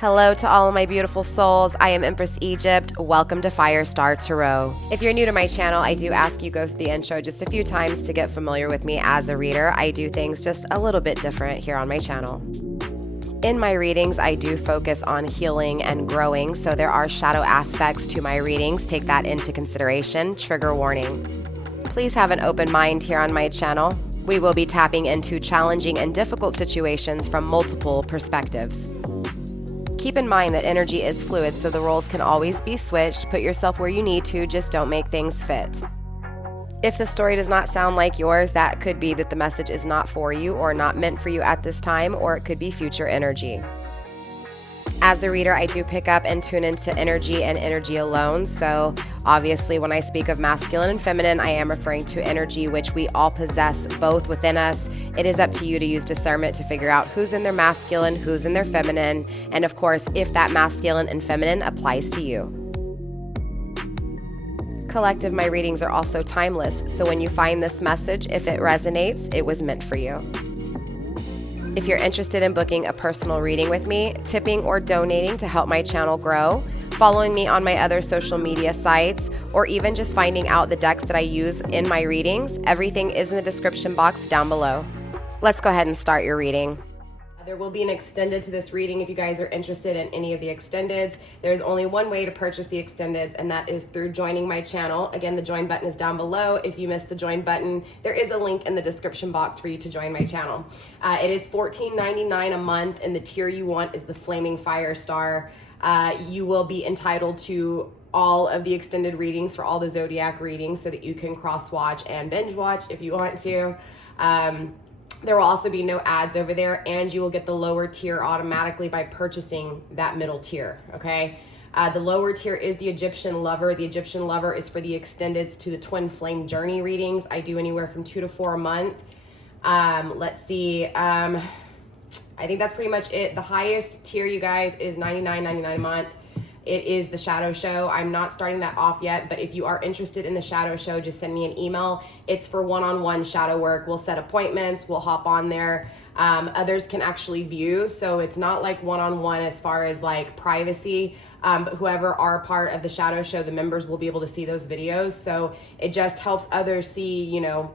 Hello to all of my beautiful souls. I am Empress Egypt. Welcome to FireStar Tarot. If you're new to my channel, I do ask you go through the intro just a few times to get familiar with me as a reader. I do things just a little bit different here on my channel. In my readings, I do focus on healing and growing, so there are shadow aspects to my readings. Take that into consideration. Trigger warning. Please have an open mind here on my channel. We will be tapping into challenging and difficult situations from multiple perspectives. Keep in mind that energy is fluid, so the roles can always be switched. Put yourself where you need to, just don't make things fit. If the story does not sound like yours, that could be that the message is not for you or not meant for you at this time, or it could be future energy. As a reader, I do pick up and tune into energy and energy alone. So obviously when I speak of masculine and feminine, I am referring to energy, which we all possess both within us. It is up to you to use discernment to figure out who's in their masculine, who's in their feminine, and of course, if that masculine and feminine applies to you. Collective, my readings are also timeless. So when you find this message, if it resonates, it was meant for you. If you're interested in booking a personal reading with me, tipping or donating to help my channel grow, following me on my other social media sites, or even just finding out the decks that I use in my readings, everything is in the description box down below. Let's go ahead and start your reading. There will be an extended to this reading if you guys are interested in any of the extendeds. There's only one way to purchase the extendeds, and that is through joining my channel. Again, the join button is down below. If you missed the join button, there is a link in the description box for you to join my channel. It is $14.99 a month, and the tier you want is the Flaming Fire Star. You will be entitled to all of the extended readings for all the zodiac readings so that you can cross watch and binge watch if you want to. There will also be no ads over there, and you will get the lower tier automatically by purchasing that middle tier, okay? The lower tier is the Egyptian Lover. The Egyptian Lover is for the extendeds to the Twin Flame Journey readings. I do anywhere from 2 to 4 a month. Let's see. I think that's pretty much it. The highest tier, you guys, is $99.99 a month. It is the shadow show. I'm not starting that off yet, but if you are interested in the shadow show, just send me an email. It's for one-on-one shadow work. We'll set appointments. We'll hop on there. Others can actually view, so it's not like one-on-one as far as like privacy, but whoever are part of the shadow show, the members will be able to see those videos. So it just helps others see, you know,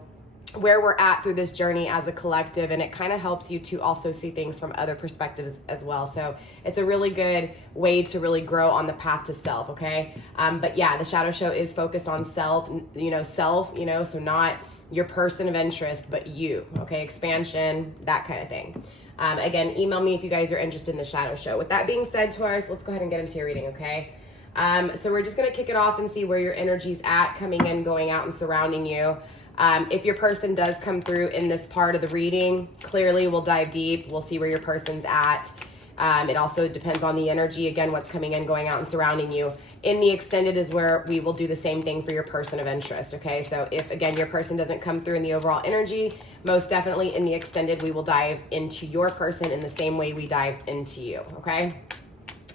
where we're at through this journey as a collective, and it kind of helps you to also see things from other perspectives as well. So it's a really good way to really grow on the path to self, okay? But yeah, the shadow show is focused on self, so not your person of interest, but you, okay? Expansion, that kind of thing. Again, email me if you guys are interested in the shadow show. With that being said, Taurus, let's go ahead and get into your reading, okay? So we're just gonna kick it off and see where your energy's at, coming in, going out, and surrounding you. If your person does come through in this part of the reading, clearly we'll dive deep. We'll see where your person's at. It also depends on the energy, again, what's coming in, going out, and surrounding you. In the extended is where we will do the same thing for your person of interest, okay? So if, again, your person doesn't come through in the overall energy, most definitely in the extended, we will dive into your person in the same way we dive into you, okay?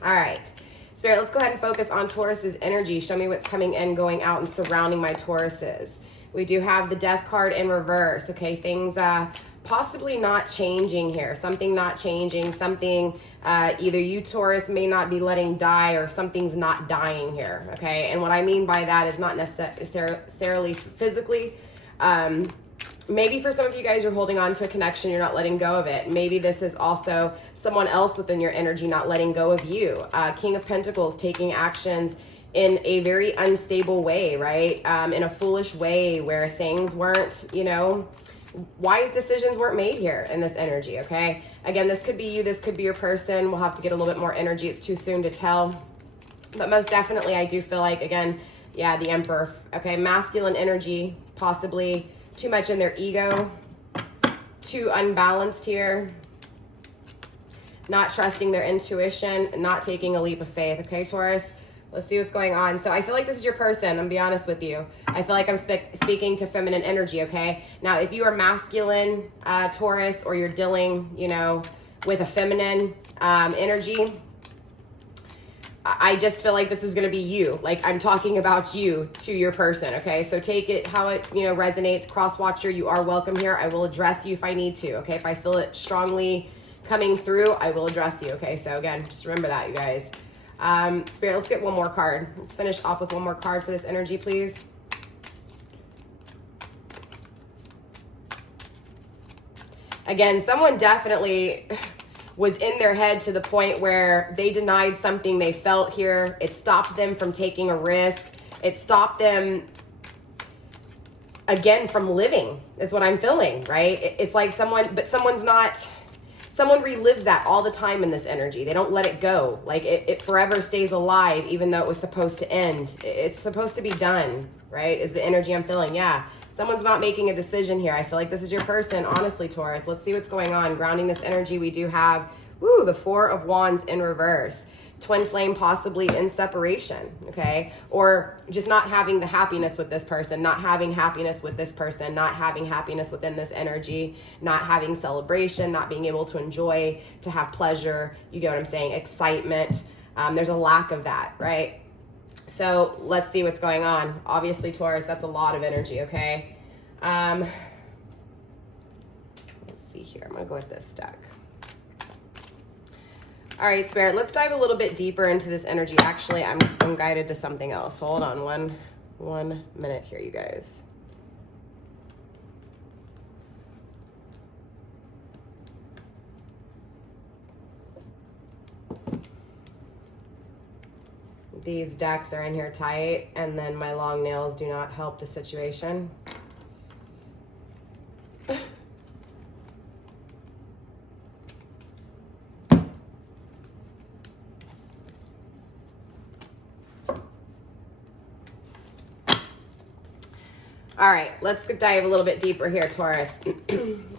All right. Spirit, let's go ahead and focus on Taurus's energy. Show me what's coming in, going out, and surrounding my Tauruses. We do have the Death card in reverse, okay? Things possibly not changing here. Something not changing. Something either you, Taurus, may not be letting die, or something's not dying here, okay? And what I mean by that is not necessarily physically. Maybe for some of you guys, you're holding on to a connection. You're not letting go of it. Maybe this is also someone else within your energy not letting go of you. King of Pentacles taking actions in a very unstable way, right? In a foolish way where things weren't, you know, wise decisions weren't made here in this energy, okay? Again, this could be you, this could be your person. We'll have to get a little bit more energy. It's too soon to tell. But most definitely, I do feel like, again, yeah, the Emperor, okay? Masculine energy, possibly too much in their ego, too unbalanced here, not trusting their intuition, not taking a leap of faith, okay, Taurus? Let's see what's going on. So I feel like this is your person. I'm gonna be honest with you. I feel like I'm speaking to feminine energy, okay? Now, if you are masculine, Taurus, or you're dealing, you know, with a feminine energy, I just feel like this is gonna be you. Like, I'm talking about you to your person, okay? So take it how it, you know, resonates. Cross-watcher, you are welcome here. I will address you if I need to, okay? If I feel it strongly coming through, I will address you, okay? So again, just remember that, you guys. Spirit, let's get one more card. Let's finish off with one more card for this energy, please. Again, someone definitely was in their head to the point where they denied something they felt here. It stopped them from taking a risk. It stopped them, again, from living, is what I'm feeling, right? It's like someone relives that all the time in this energy. They don't let it go. Like it forever stays alive, even though it was supposed to end. It's supposed to be done, right? Is the energy I'm feeling. Yeah. Someone's not making a decision here. I feel like this is your person, honestly, Taurus. Let's see what's going on. Grounding this energy, we do have, the Four of Wands in reverse. Twin flame possibly in separation, okay? Or just not having the happiness with this person, not having happiness with this person, not having happiness within this energy, not having celebration, not being able to enjoy, to have pleasure, you get what I'm saying, excitement. There's a lack of that, right? So let's see what's going on. Obviously, Taurus, that's a lot of energy, okay? Let's see here. I'm going to go with this deck. All right, Spirit, let's dive a little bit deeper into this energy. Actually, I'm guided to something else. Hold on one minute here, you guys. These decks are in here tight, and then my long nails do not help the situation. All right, let's dive a little bit deeper here, Taurus.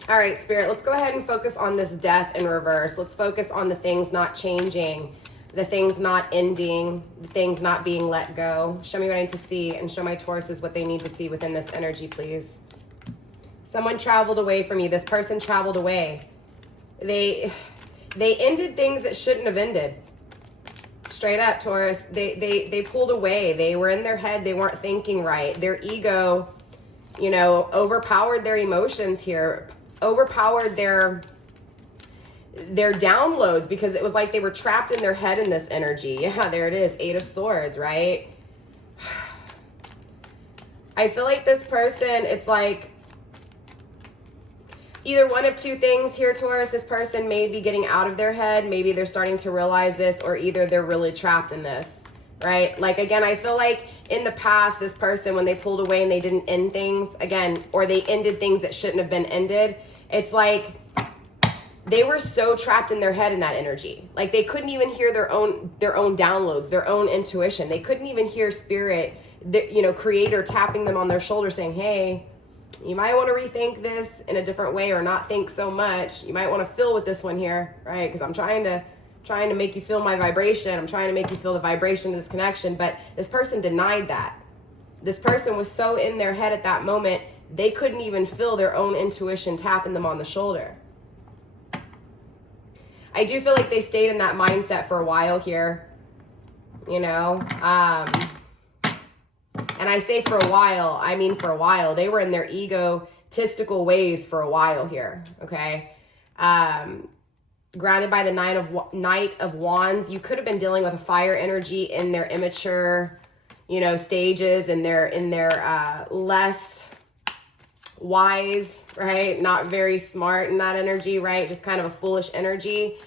All right, Spirit, let's go ahead and focus on this death in reverse. Let's focus on the things not changing, the things not ending, the things not being let go. Show me what I need to see, and show my Tauruses what they need to see within this energy, please. Someone traveled away from you. This person traveled away. They ended things that shouldn't have ended. Straight up, Taurus. They pulled away. They were in their head. They weren't thinking right. Their ego, overpowered their emotions here, overpowered their downloads, because it was like they were trapped in their head in this energy. Yeah, there it is. 8 of Swords, right? I feel like this person, it's like either one of two things here, Taurus. This person may be getting out of their head. Maybe they're starting to realize this, or either they're really trapped in this, right? Like, again, I feel like in the past, this person, when they pulled away and they didn't end things, again, or they ended things that shouldn't have been ended, it's like they were so trapped in their head in that energy. Like, they couldn't even hear their own downloads, their own intuition. They couldn't even hear spirit, creator tapping them on their shoulder saying, hey, you might want to rethink this in a different way, or not think so much. You might want to feel with this one here, right? Because I'm trying to make you feel my vibration. I'm trying to make you feel the vibration of this connection. But this person denied that. This person was so in their head at that moment, they couldn't even feel their own intuition tapping them on the shoulder. I do feel like they stayed in that mindset for a while here, and I say for a while, I mean for a while. They were in their egotistical ways for a while here, okay? Grounded by the Knight of Wands, you could have been dealing with a fire energy in their immature, stages, and their less wise, right? Not very smart in that energy, right? Just kind of a foolish energy.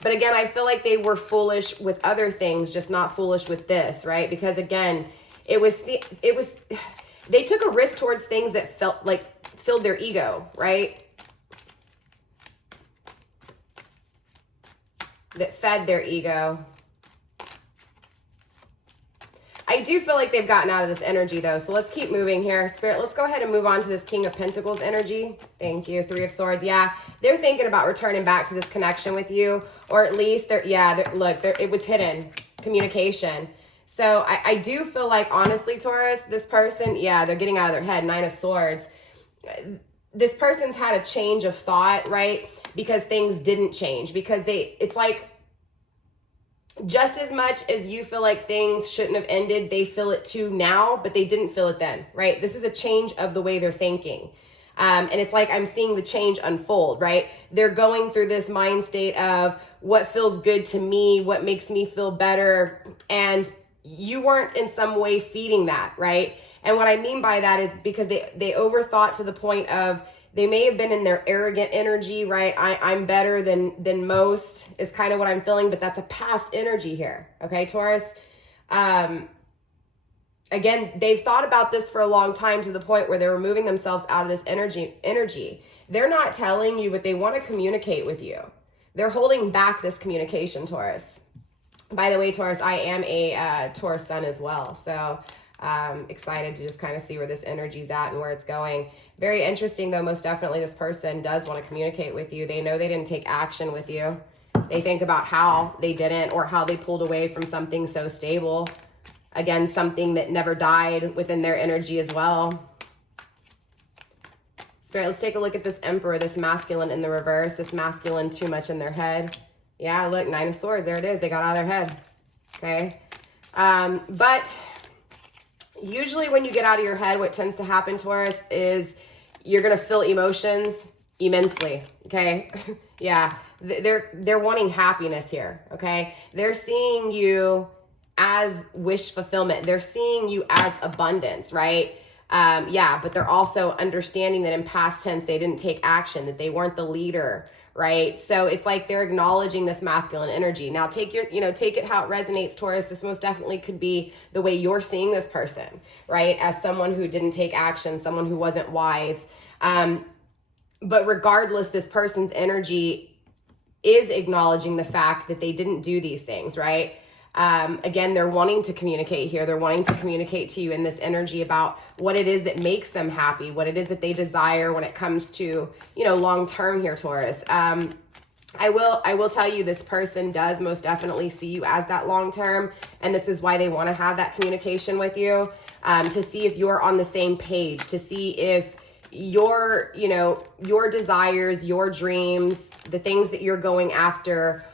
But again, I feel like they were foolish with other things, just not foolish with this, right? Because again, they took a risk towards things that felt like filled their ego, right? That fed their ego. I do feel like they've gotten out of this energy though. So let's keep moving here. Spirit, let's go ahead and move on to this King of Pentacles energy. Thank you. 3 of Swords. Yeah, they're thinking about returning back to this connection with you, or at least it was hidden communication. So I do feel like, honestly, Taurus, this person, yeah, they're getting out of their head. 9 of Swords. This person's had a change of thought, right? Because things didn't change. Because it's like, just as much as you feel like things shouldn't have ended, they feel it too now, but they didn't feel it then, right? This is a change of the way they're thinking. And it's like I'm seeing the change unfold, right? They're going through this mind state of what feels good to me, what makes me feel better. And you weren't in some way feeding that, right? And what I mean by that is because they overthought to the point of they may have been in their arrogant energy, right? I'm better than most is kind of what I'm feeling, but that's a past energy here, okay, Taurus? Again, they've thought about this for a long time to the point where they're removing themselves out of this energy. They're not telling you what they want to communicate with you. They're holding back this communication, Taurus. By the way, Taurus, I am a Taurus sun as well. So excited to just kind of see where this energy's at and where it's going. Very interesting, though. Most definitely this person does want to communicate with you. They know they didn't take action with you. They think about how they didn't or how they pulled away from something so stable. Again, something that never died within their energy as well. Spirit, let's take a look at this Emperor, this masculine in the reverse, this masculine too much in their head. Yeah, look, 9 of Swords. There it is. They got out of their head. Okay. But usually when you get out of your head, what tends to happen, Taurus, is you're going to feel emotions immensely. Okay. Yeah. They're wanting happiness here. Okay. They're seeing you as wish fulfillment. They're seeing you as abundance, right? Yeah, but they're also understanding that in past tense, they didn't take action, that they weren't the leader, right? So it's like they're acknowledging this masculine energy. Now take it how it resonates, Taurus. This most definitely could be the way you're seeing this person, right? As someone who didn't take action, someone who wasn't wise. But regardless, this person's energy is acknowledging the fact that they didn't do these things, right? Again, they're wanting to communicate here. They're wanting to communicate to you in this energy about what it is that makes them happy, what it is that they desire when it comes to, long-term here, Taurus. I will tell you, this person does most definitely see you as that long-term, and this is why they want to have that communication with you, to see if you're on the same page, to see if your desires, your dreams, the things that you're going after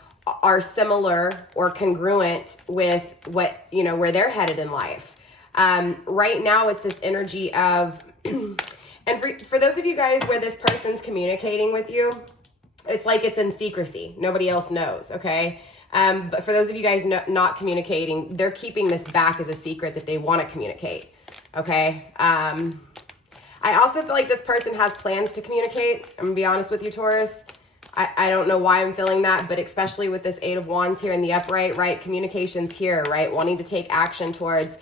are similar or congruent with what, where they're headed in life. Right now it's this energy of, and for those of you guys where this person's communicating with you, it's like it's in secrecy. Nobody else knows. Okay. But for those of you guys not communicating, they're keeping this back as a secret that they want to communicate. Okay. I also feel like this person has plans to communicate. I'm gonna be honest with you, Taurus. I don't know why I'm feeling that, but especially with this 8 of Wands here in the upright, right? Communications here, right? Wanting to take action towards,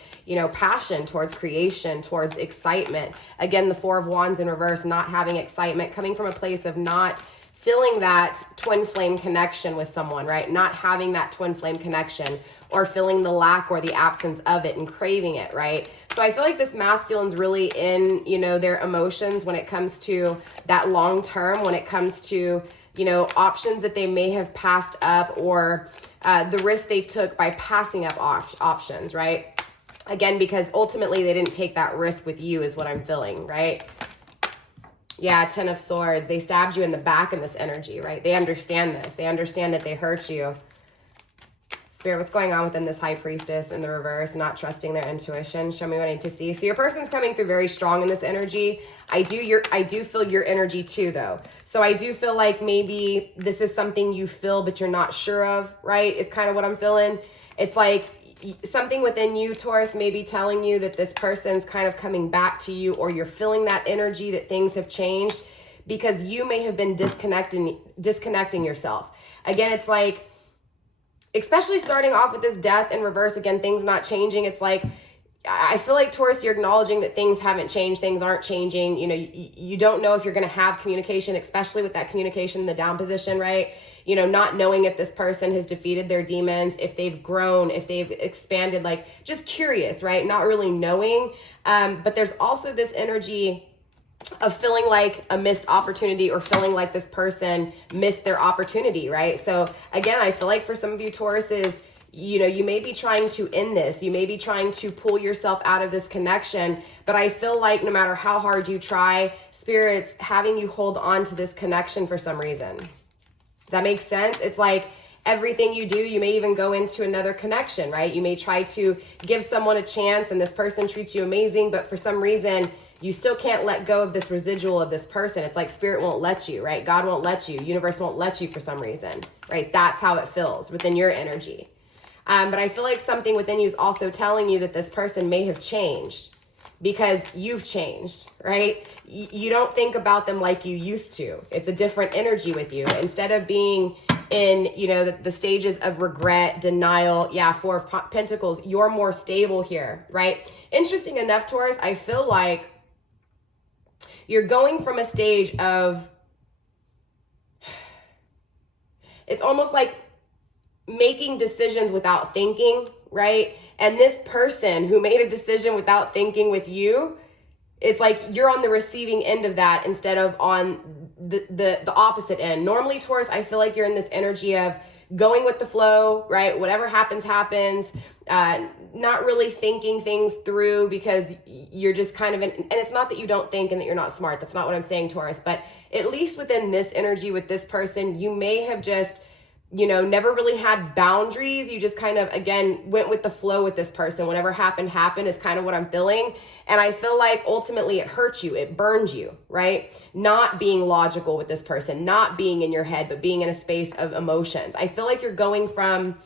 passion, towards creation, towards excitement. Again, the 4 of Wands in reverse, not having excitement, coming from a place of not feeling that twin flame connection with someone, right? Not having that twin flame connection, or feeling the lack or the absence of it and craving it, right? So I feel like this masculine's really in, their emotions when it comes to that long term, when it comes to, options that they may have passed up, or the risk they took by passing up options, right? Again, because ultimately they didn't take that risk with you is what I'm feeling, right? Yeah, 10 of Swords. They stabbed you in the back in this energy, right? They understand this. They understand that they hurt you. Spirit, what's going on within this High Priestess in the reverse, not trusting their intuition? Show me what I need to see. So your person's coming through very strong in this energy. I do feel your energy too, though. So I do feel like maybe this is something you feel, but you're not sure of, right? It's kind of what I'm feeling. It's like something within you, Taurus, may be telling you that this person's kind of coming back to you, or you're feeling that energy that things have changed because you may have been disconnecting yourself. Again, it's like, especially starting off with this death in reverse, again, things not changing. It's like, I feel like, Taurus, you're acknowledging that things haven't changed, things aren't changing. You don't know if you're going to have communication, especially with that communication in the down position, right? Not knowing if this person has defeated their demons, if they've grown, if they've expanded, like just curious, right? Not really knowing. But there's also this energy of feeling like a missed opportunity, or feeling like this person missed their opportunity, right? So again, I feel like for some of you Tauruses, you may be trying to end this. You may be trying to pull yourself out of this connection, but I feel like no matter how hard you try, Spirit's having you hold on to this connection for some reason. Does that make sense? It's like everything you do, you may even go into another connection, right? You may try to give someone a chance and this person treats you amazing, but for some reason, You still can't let go of this residual of this person. It's like spirit won't let you, right? God won't let you. Universe won't let you for some reason, right? That's how it feels within your energy. But I feel like something within you is also telling you that this person may have changed because you've changed, right? You don't think about them like you used to. It's a different energy with you. Instead of being in, you know, the stages of regret, denial, yeah, Four of Pentacles, you're more stable here, right? Interesting enough, Taurus, I feel like you're going from a stage of, it's almost like making decisions without thinking, right? And this person who made a decision without thinking with you, it's like you're on the receiving end of that instead of on the opposite end. Normally, Taurus, I feel like you're in this energy of going with the flow, right? Whatever happens, happens. Not really thinking things through because you're just kind of in, and it's not that you don't think and that you're not smart. That's not what I'm saying, Taurus. But at least within this energy with this person, you may have just, you know, never really had boundaries. You just kind of, again, went with the flow with this person. Whatever happened, happened is kind of what I'm feeling. And I feel like ultimately it hurt you. It burned you, right? Not being logical with this person, not being in your head, but being in a space of emotions. I feel like you're going from,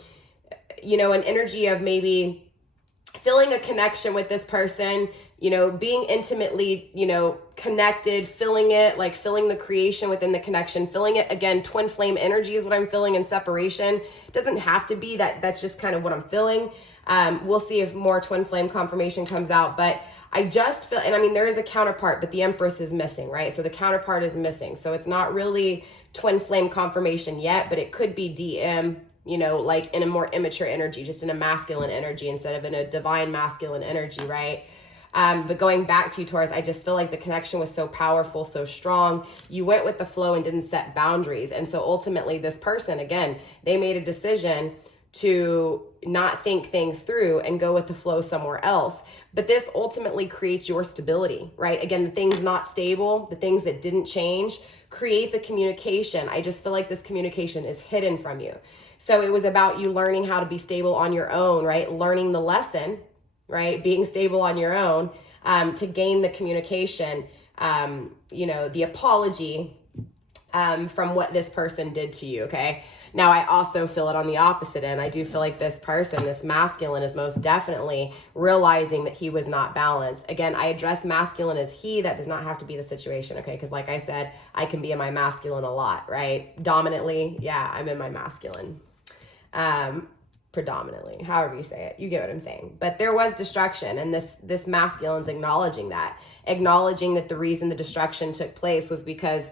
you know, an energy of maybe feeling a connection with this person, you know, being intimately, you know, connected, feeling it, like feeling the creation within the connection, feeling it. Again, twin flame energy is what I'm feeling in separation. It doesn't have to be that. That's just kind of what I'm feeling. We'll see if more twin flame confirmation comes out, but I just feel, and I mean, there is a counterpart, but the Empress is missing, right? So the counterpart is missing. So it's not really twin flame confirmation yet, but it could be DM, you know, like in a more immature energy, just in a masculine energy instead of in a divine masculine energy, right? But going back to you, Taurus, I just feel like the connection was so powerful, so strong. You went with the flow and didn't set boundaries. And so ultimately this person, again, they made a decision to not think things through and go with the flow somewhere else. But this ultimately creates your stability, right? Again, the things not stable, the things that didn't change, create the communication. I just feel like this communication is hidden from you. So it was about you learning how to be stable on your own, right? Learning the lesson, right? Being stable on your own to gain the communication, you know, the apology from what this person did to you, okay? Now, I also feel it on the opposite end. I do feel like this person, this masculine, is most definitely realizing that he was not balanced. Again, I address masculine as he. That does not have to be the situation, okay? Because like I said, I can be in my masculine a lot, right? Dominantly, yeah, I'm in my masculine. Predominantly, however you say it, you get what I'm saying. But there was destruction, and this masculine's acknowledging that the reason the destruction took place was because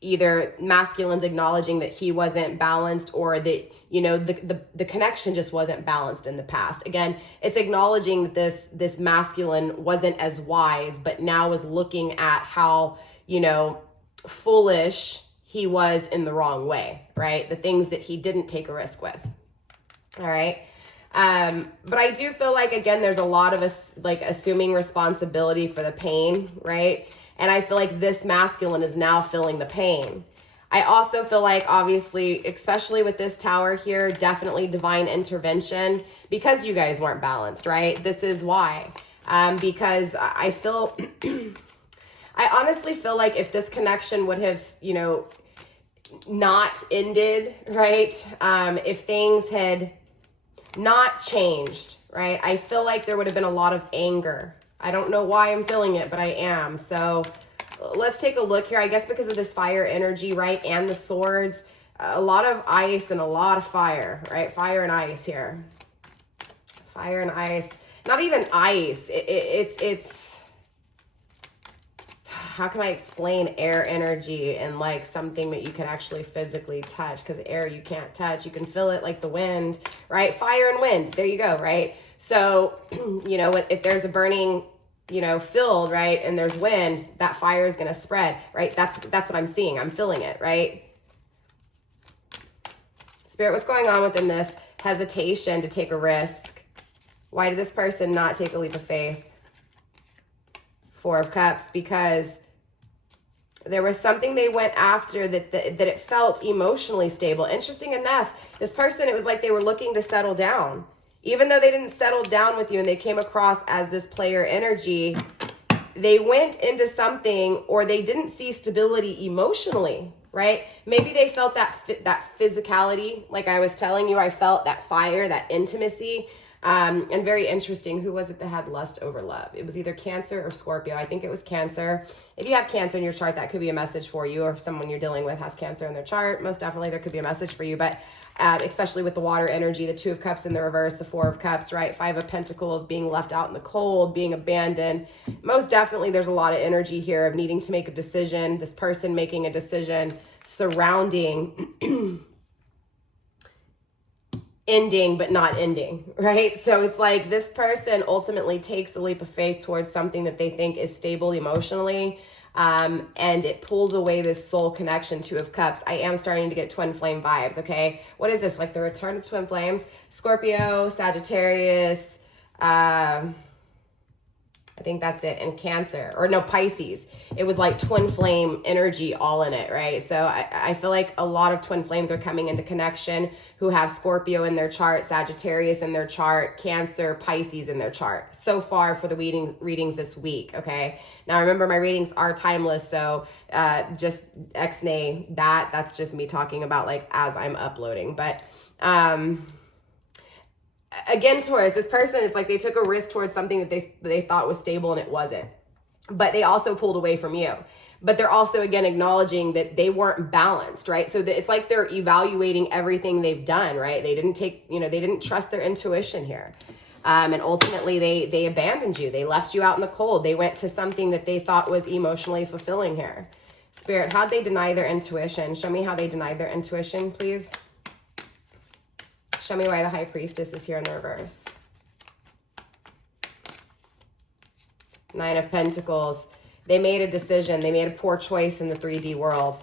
either masculine's acknowledging that he wasn't balanced, or that, you know, the connection just wasn't balanced in the past. Again, it's acknowledging that this masculine wasn't as wise, but now is looking at how, you know, foolish he was in the wrong way, right? The things that he didn't take a risk with. All right. But I do feel like, again, there's a lot of us like assuming responsibility for the pain, right? And I feel like this masculine is now feeling the pain. I also feel like, obviously, especially with this tower here, definitely divine intervention, because you guys weren't balanced, right? This is why. Because I feel, I honestly feel like if this connection would have, you know, not ended, right? If things had not changed, right? I feel like there would have been a lot of anger. I don't know why I'm feeling it, but I am. So let's take a look here. I guess because of this fire energy, right? And the swords, a lot of ice and a lot of fire, right? Fire and ice here. Fire and ice. Not even ice. It's how can I explain air energy and like something that you can actually physically touch? Because air you can't touch. You can feel it like the wind, right? Fire and wind. There you go, right? So, you know, if there's a burning, you know, field, right, and there's wind, that fire is going to spread, right? That's what I'm seeing. I'm feeling it, right? Spirit, what's going on within this hesitation to take a risk? Why did this person not take a leap of faith? Four of Cups, because there was something they went after that it felt emotionally stable. Interesting enough, this person, it was like they were looking to settle down. Even though they didn't settle down with you and they came across as this player energy, They went into something, or they didn't see stability emotionally, right? Maybe they felt that physicality, like I was telling you, I felt that fire, that intimacy. And very interesting, who was it that had lust over love? It was either Cancer or Scorpio. I think it was Cancer. If you have Cancer in your chart, that could be a message for you, or if someone you're dealing with has Cancer in their chart, most definitely there could be a message for you. But especially with the water energy, the 2 of Cups in the reverse, the 4 of Cups, right? 5 of Pentacles, being left out in the cold, being abandoned. Most definitely there's a lot of energy here of needing to make a decision, this person making a decision surrounding ending but not ending, right? So it's like this person ultimately takes a leap of faith towards something that they think is stable emotionally, and it pulls away this soul connection. 2 of Cups. I am starting to get twin flame vibes, okay? What is this, like the return of twin flames? Scorpio, Sagittarius, I think that's it, and Cancer, or no, Pisces. It was like twin flame energy all in it, right? So I feel like a lot of twin flames are coming into connection who have Scorpio in their chart, Sagittarius in their chart, Cancer, Pisces in their chart. So far for the readings this week, okay? Now remember, my readings are timeless, so just ex-nay that's just me talking about like as I'm uploading. But again, Taurus, this person is like they took a risk towards something that they thought was stable and it wasn't. But they also pulled away from you. But they're also, again, acknowledging that they weren't balanced, right? So it's like they're evaluating everything they've done, right? They didn't take, they didn't trust their intuition here. And ultimately, they abandoned you. They left you out in the cold. They went to something that they thought was emotionally fulfilling here. Spirit, how'd they deny their intuition? Show me how they denied their intuition, please. Show me why the High Priestess is here in the reverse. 9 of Pentacles. They made a decision. They made a poor choice in the 3D world.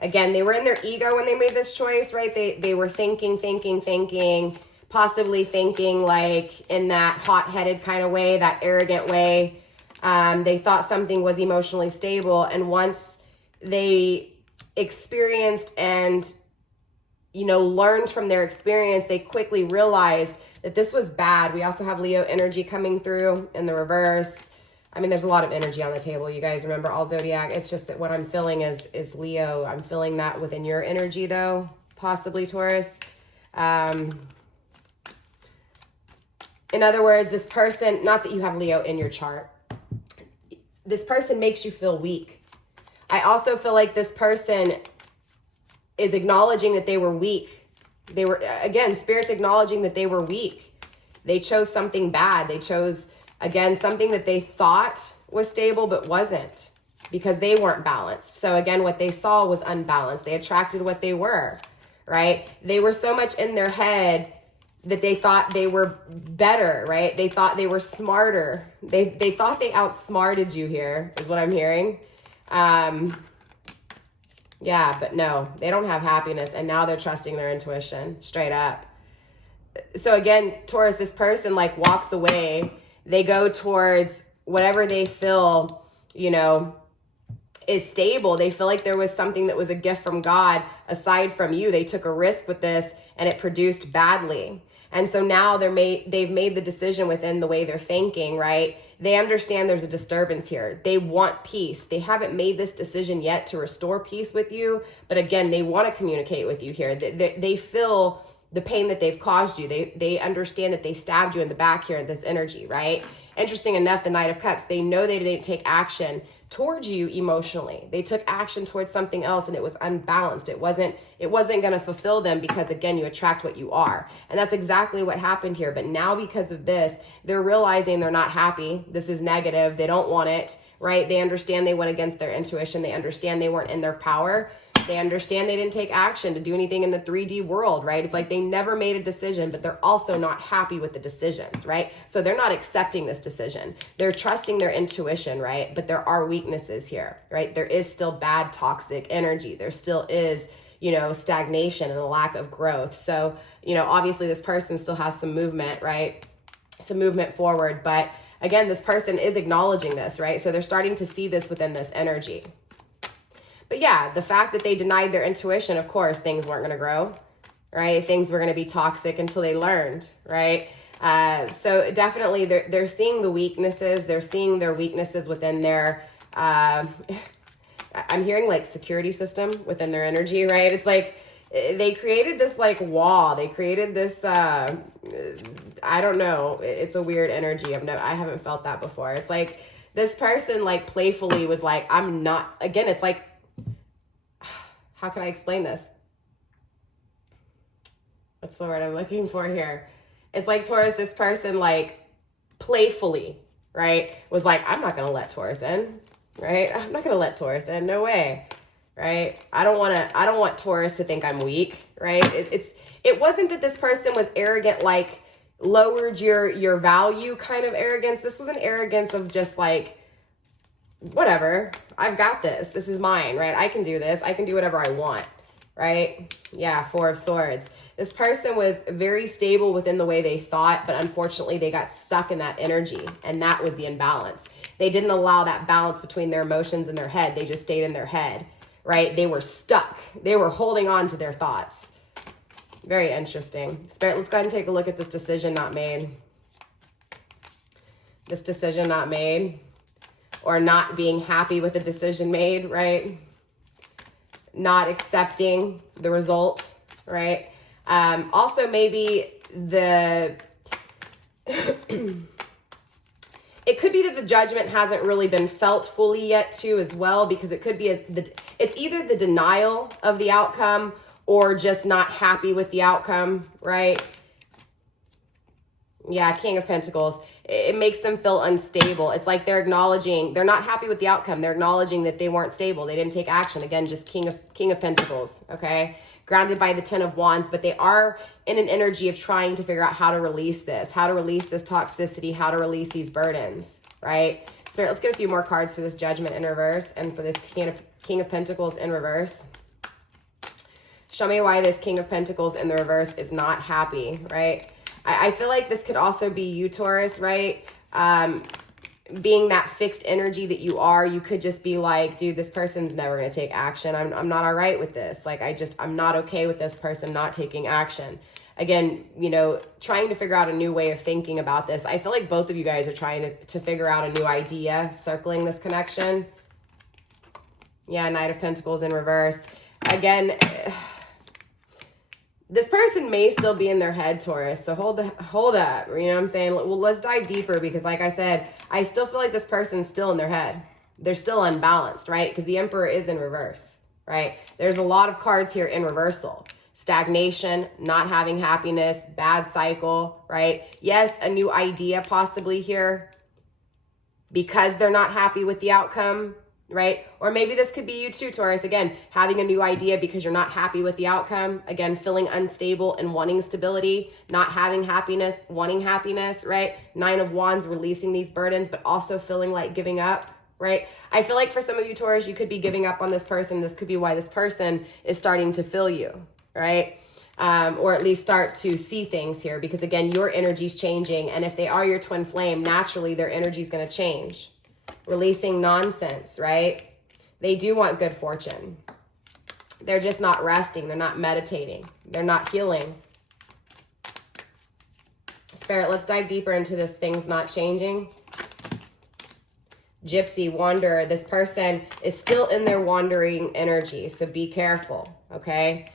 Again, they were in their ego when they made this choice, right? They were thinking, possibly thinking like in that hot-headed kind of way, that arrogant way. They thought something was emotionally stable. And once they experienced and learned from their experience, they quickly realized that this was bad. We also have Leo energy coming through in the reverse. I mean, there's a lot of energy on the table. You guys remember all zodiac. It's just that what I'm feeling is Leo. I'm feeling that within your energy though, possibly Taurus. In other words, this person, not that you have Leo in your chart, this person makes you feel weak. I also feel like this person is acknowledging that they were weak. They were, again, Spirit's acknowledging that they were weak. They chose something bad. They chose, again, something that they thought was stable but wasn't, because they weren't balanced. So again, what they saw was unbalanced. They attracted what they were, right? They were so much in their head that they thought they were better, right? They thought they were smarter. They thought they outsmarted you here, is what I'm hearing. Yeah, but no, they don't have happiness, and now they're trusting their intuition straight up. So again, Taurus, this person like walks away. They go towards whatever they feel, is stable. They feel like there was something that was a gift from God aside from you. They took a risk with this and it produced badly. And so now they've made the decision within the way they're thinking, right? They understand there's a disturbance here. They want peace. They haven't made this decision yet to restore peace with you. But again, they want to communicate with you here. They feel the pain that they've caused you. They understand that they stabbed you in the back here in this energy, right? Interesting enough, the Knight of Cups, they know they didn't take action towards you emotionally. They took action towards something else and it was unbalanced. It wasn't going to fulfill them because, again, you attract what you are. And that's exactly what happened here. But now because of this, they're realizing they're not happy. This is negative. They don't want it, right? They understand they went against their intuition. They understand they weren't in their power. They understand they didn't take action to do anything in the 3D world, right? It's like they never made a decision, but they're also not happy with the decisions, right? So they're not accepting this decision. They're trusting their intuition, right? But there are weaknesses here, right? There is still bad, toxic energy. There still is, stagnation and a lack of growth. So, obviously this person still has some movement, right? Some movement forward. But again, this person is acknowledging this, right? So they're starting to see this within this energy. But yeah, the fact that they denied their intuition, of course, things weren't going to grow, right? Things were going to be toxic until they learned, right? So definitely they're seeing the weaknesses. They're seeing their weaknesses within their, I'm hearing like security system within their energy, right? It's like they created this like wall. They created this, I don't know. It's a weird energy. I haven't felt that before. It's like this person like playfully was like, I'm not, again, it's like, how can I explain this? What's the word I'm looking for here? It's like Taurus, this person like playfully, right, was like, I'm not going to let Taurus in, right? I'm not going to let Taurus in. No way, right? I don't want Taurus to think I'm weak, right? It wasn't that this person was arrogant, like lowered your value kind of arrogance. This was an arrogance of just like, whatever, I've got this. This is mine, right? I can do this. I can do whatever I want, right? Yeah, Four of Swords. This person was very stable within the way they thought, but unfortunately they got stuck in that energy, and that was the imbalance. They didn't allow that balance between their emotions and their head. They just stayed in their head, right? They were stuck. They were holding on to their thoughts. Very interesting. Spirit, let's go ahead and take a look at this decision not made. This decision not made, or not being happy with the decision made, right? Not accepting the result, right? Also, maybe it could be that the judgment hasn't really been felt fully yet too as well, because it could be it's either the denial of the outcome or just not happy with the outcome, right? Yeah, King of Pentacles. It makes them feel unstable. It's like they're acknowledging, they're not happy with the outcome. They're acknowledging that they weren't stable. They didn't take action. Again, just King of Pentacles, okay? Grounded by the Ten of Wands, but they are in an energy of trying to figure out how to release this, how to release this toxicity, how to release these burdens, right? Spirit, let's get a few more cards for this Judgment in reverse and for this King of Pentacles in reverse. Show me why this King of Pentacles in the reverse is not happy, right? I feel like this could also be you, Taurus, right? Being that fixed energy that you are, you could just be like, dude, this person's never going to take action. I'm not all right with this. Like, I'm not okay with this person not taking action. Again, you know, trying to figure out a new way of thinking about this. I feel like both of you guys are trying to figure out a new idea, circling this connection. Yeah, Knight of Pentacles in reverse. Again, this person may still be in their head, Taurus. So hold up. You know what I'm saying? Well, let's dive deeper, because like I said, I still feel like this person's still in their head. They're still unbalanced, right? Because the Emperor is in reverse, right? There's a lot of cards here in reversal. Stagnation, not having happiness, bad cycle, right? Yes, a new idea possibly here because they're not happy with the outcome, right? Or maybe this could be you too, Taurus. Again, having a new idea because you're not happy with the outcome. Again, feeling unstable and wanting stability, not having happiness, wanting happiness, right? Nine of Wands, releasing these burdens, but also feeling like giving up, right? I feel like for some of you, Taurus, you could be giving up on this person. This could be why this person is starting to feel you, right? Or at least start to see things here, because again, your energy's changing. And if they are your twin flame, naturally their energy's going to change. Releasing nonsense, right? They do want good fortune. They're just not resting. They're not meditating. They're not healing. Spirit, let's dive deeper into this things not changing. Gypsy, wanderer. This person is still in their wandering energy, so be careful, okay?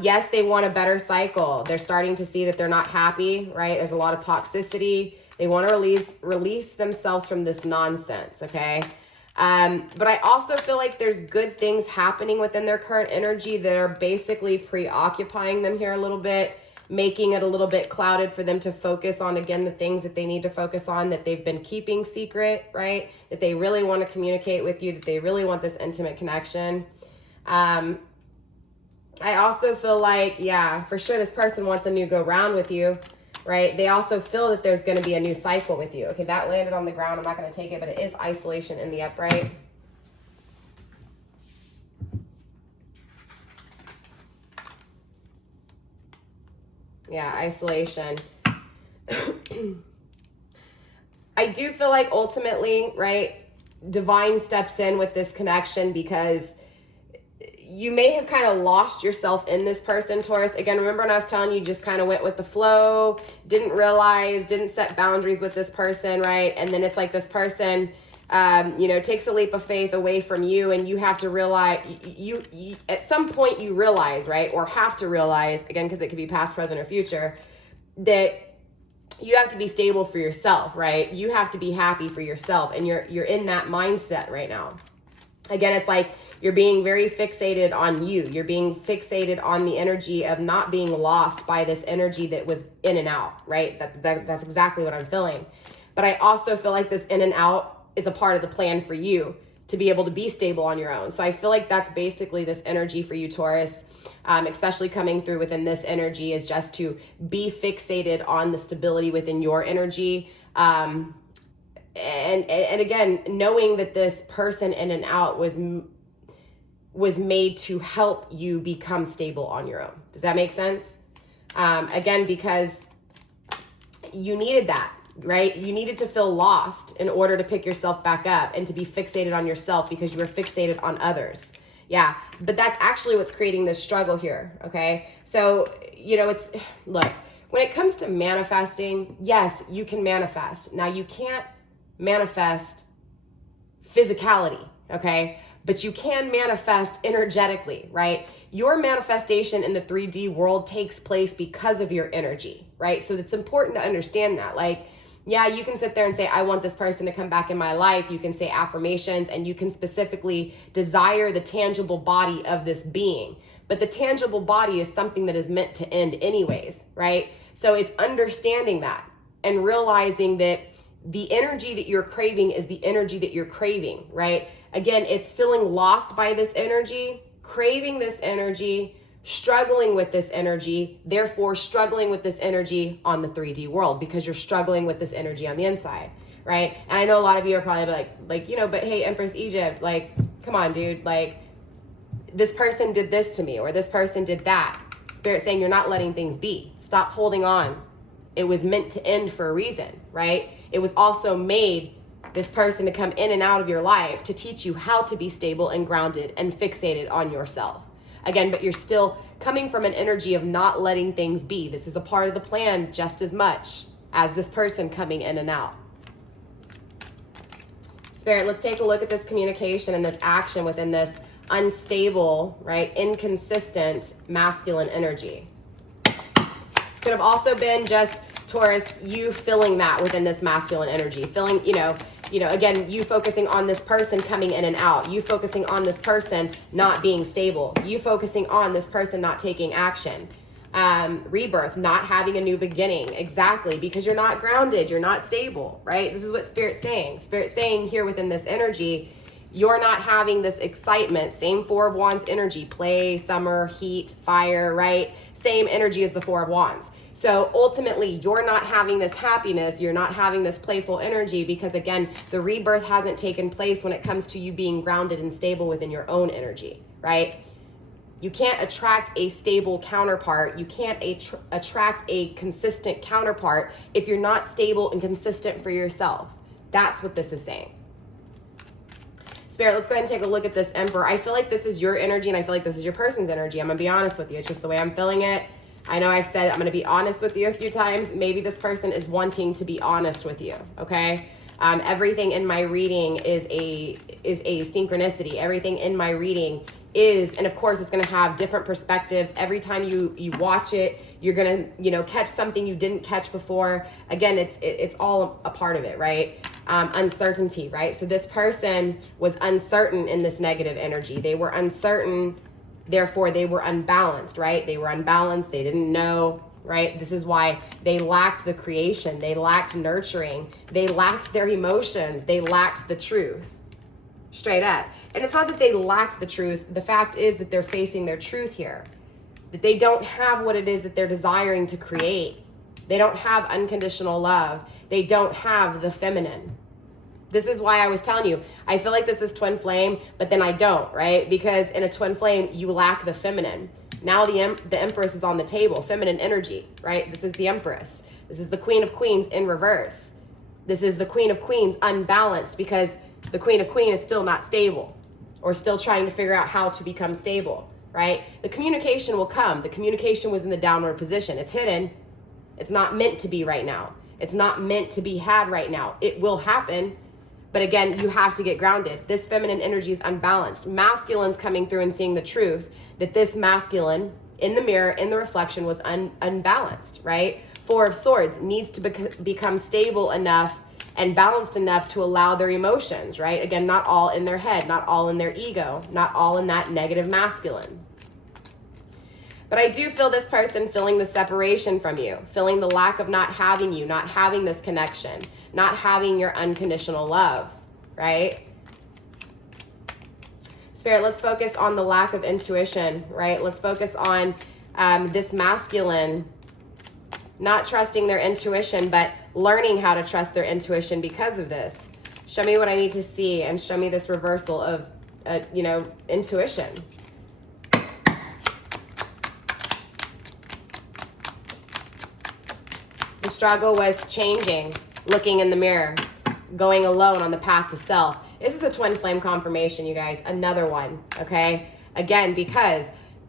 Yes, they want a better cycle. They're starting to see that they're not happy, right? There's a lot of toxicity. They want to release themselves from this nonsense, okay? But I also feel like there's good things happening within their current energy that are basically preoccupying them here a little bit, making it a little bit clouded for them to focus on, again, the things that they need to focus on, that they've been keeping secret, right? That they really want to communicate with you, that they really want this intimate connection. I also feel like, yeah, for sure this person wants a new go-round with you, right? They also feel that there's going to be a new cycle with you. Okay, that landed on the ground. I'm not going to take it, but it is isolation in the upright. Yeah, isolation. I do feel like ultimately, right, divine steps in with this connection, because you may have kind of lost yourself in this person, Taurus. Again, remember when I was telling you, just kind of went with the flow, didn't realize, didn't set boundaries with this person, right? And then it's like this person, you know, takes a leap of faith away from you, and you have to realize, you at some point you realize, right? Or have to realize, again, because it could be past, present, or future, that you have to be stable for yourself, right? You have to be happy for yourself, and you're in that mindset right now. Again, it's like you're being very fixated on you. You're being fixated on the energy of not being lost by this energy that was in and out, right? That's exactly what I'm feeling. But I also feel like this in and out is a part of the plan for you to be able to be stable on your own. So I feel like that's basically this energy for you, Taurus, especially coming through within this energy, is just to be fixated on the stability within your energy. And again, knowing that this person in and out was made to help you become stable on your own. Does that make sense? Again, because you needed that, right? You needed to feel lost in order to pick yourself back up and to be fixated on yourself because you were fixated on others. Yeah, but that's actually what's creating this struggle here, okay? So, you know, look, when it comes to manifesting, yes, you can manifest. Now, you can't manifest physicality, okay? But you can manifest energetically, right? Your manifestation in the 3D world takes place because of your energy, right? So it's important to understand that. Like, yeah, you can sit there and say, I want this person to come back in my life. You can say affirmations, and you can specifically desire the tangible body of this being. But the tangible body is something that is meant to end anyways, right? So it's understanding that and realizing that the energy that you're craving is the energy that you're craving, right? Again, it's feeling lost by this energy, craving this energy, struggling with this energy, therefore struggling with this energy on the 3D world because you're struggling with this energy on the inside, right? And I know a lot of you are probably like, you know, but hey, Empress Egypt, like, come on, dude, like, this person did this to me, or this person did that. Spirit saying you're not letting things be. Stop holding on. It was meant to end for a reason, right? It was also made, this person, to come in and out of your life to teach you how to be stable and grounded and fixated on yourself. Again, but you're still coming from an energy of not letting things be. This is a part of the plan just as much as this person coming in and out. Spirit, let's take a look at this communication and this action within this unstable, right, inconsistent masculine energy. This could have also been just, Taurus, you feeling that within this masculine energy, feeling, you know, again, you focusing on this person coming in and out, you focusing on this person not being stable, you focusing on this person not taking action, rebirth, not having a new beginning, exactly, because you're not grounded, you're not stable, right? This is what Spirit's saying. Spirit's saying here within this energy, you're not having this excitement, same Four of Wands energy, play, summer, heat, fire, right? Same energy as the Four of Wands. So ultimately, you're not having this happiness, you're not having this playful energy because, again, the rebirth hasn't taken place when it comes to you being grounded and stable within your own energy, right? You can't attract a stable counterpart. You can't attract a consistent counterpart if you're not stable and consistent for yourself. That's what this is saying. Spirit, let's go ahead and take a look at this Emperor. I feel like this is your energy, and I feel like this is your person's energy. I'm going to be honest with you. It's just the way I'm feeling it. I know I've said I'm going to be honest with you a few times. Maybe this person is wanting to be honest with you, okay? Everything in my reading is a synchronicity. Everything in my reading is, and of course it's going to have different perspectives. Every time you watch it, you're going to, catch something you didn't catch before. Again, it's all a part of it, right? Uncertainty, right? So this person was uncertain in this negative energy. They were uncertain, therefore they were unbalanced, right? They were unbalanced. They didn't know, right? This is why they lacked the creation. They lacked nurturing. They lacked their emotions. They lacked the truth. Straight up. And it's not that they lacked the truth. The fact is that they're facing their truth here. That they don't have what it is that they're desiring to create. They don't have unconditional love. They don't have the feminine. This is why I was telling you, I feel like this is twin flame, but then I don't, right? Because in a twin flame, you lack the feminine. Now the Empress is on the table, feminine energy, right? This is the Empress. This is the Queen of Queens in reverse. This is the Queen of Queens unbalanced because the Queen of Queens is still not stable, or still trying to figure out how to become stable, right? The communication will come. The communication was in the downward position. It's hidden. It's not meant to be right now. It's not meant to be had right now. It will happen. But again, you have to get grounded. This feminine energy is unbalanced. Masculine's coming through and seeing the truth that this masculine in the mirror, in the reflection, was unbalanced, right? Four of Swords needs to become stable enough and balanced enough to allow their emotions, right? Again, not all in their head, not all in their ego, not all in that negative masculine. But I do feel this person feeling the separation from you, feeling the lack of not having you, not having this connection, not having your unconditional love, right? Spirit, let's focus on the lack of intuition, right? Let's focus on this masculine not trusting their intuition, but learning how to trust their intuition because of this. Show me what I need to see and show me this reversal of, intuition. The struggle was changing, looking in the mirror, going alone on the path to self. This is a twin flame confirmation, you guys. Another one, okay? Again, because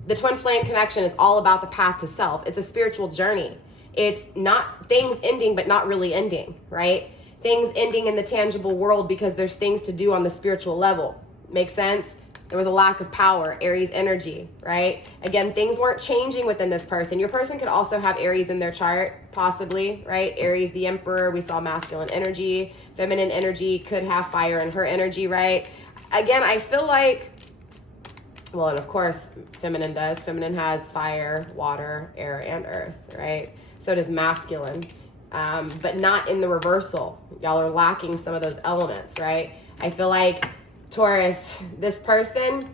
the twin flame connection is all about the path to self. It's a spiritual journey. It's not things ending, but not really ending, right? Things ending in the tangible world because there's things to do on the spiritual level. Make sense? There was a lack of power, Aries energy, right? Again, things weren't changing within this person. Your person could also have Aries in their chart, possibly, right? Aries, the Emperor, we saw masculine energy. Feminine energy could have fire in her energy, right? Again, I feel like, well, and of course, feminine does. Feminine has fire, water, air, and earth, right? So does masculine, but not in the reversal. Y'all are lacking some of those elements, right? I feel like Taurus, this person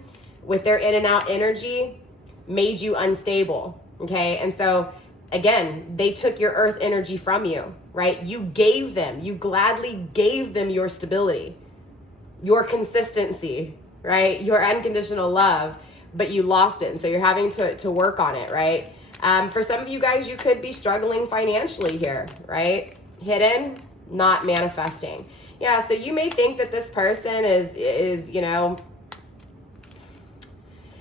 with their in and out energy made you unstable, okay? And so again, they took your earth energy from you, right? You gladly gave them your stability, your consistency, right? Your unconditional love, but you lost it. And so you're having to work on it, right? For some of you guys, you could be struggling financially here, right? Hidden, not manifesting. Yeah, so you may think that this person is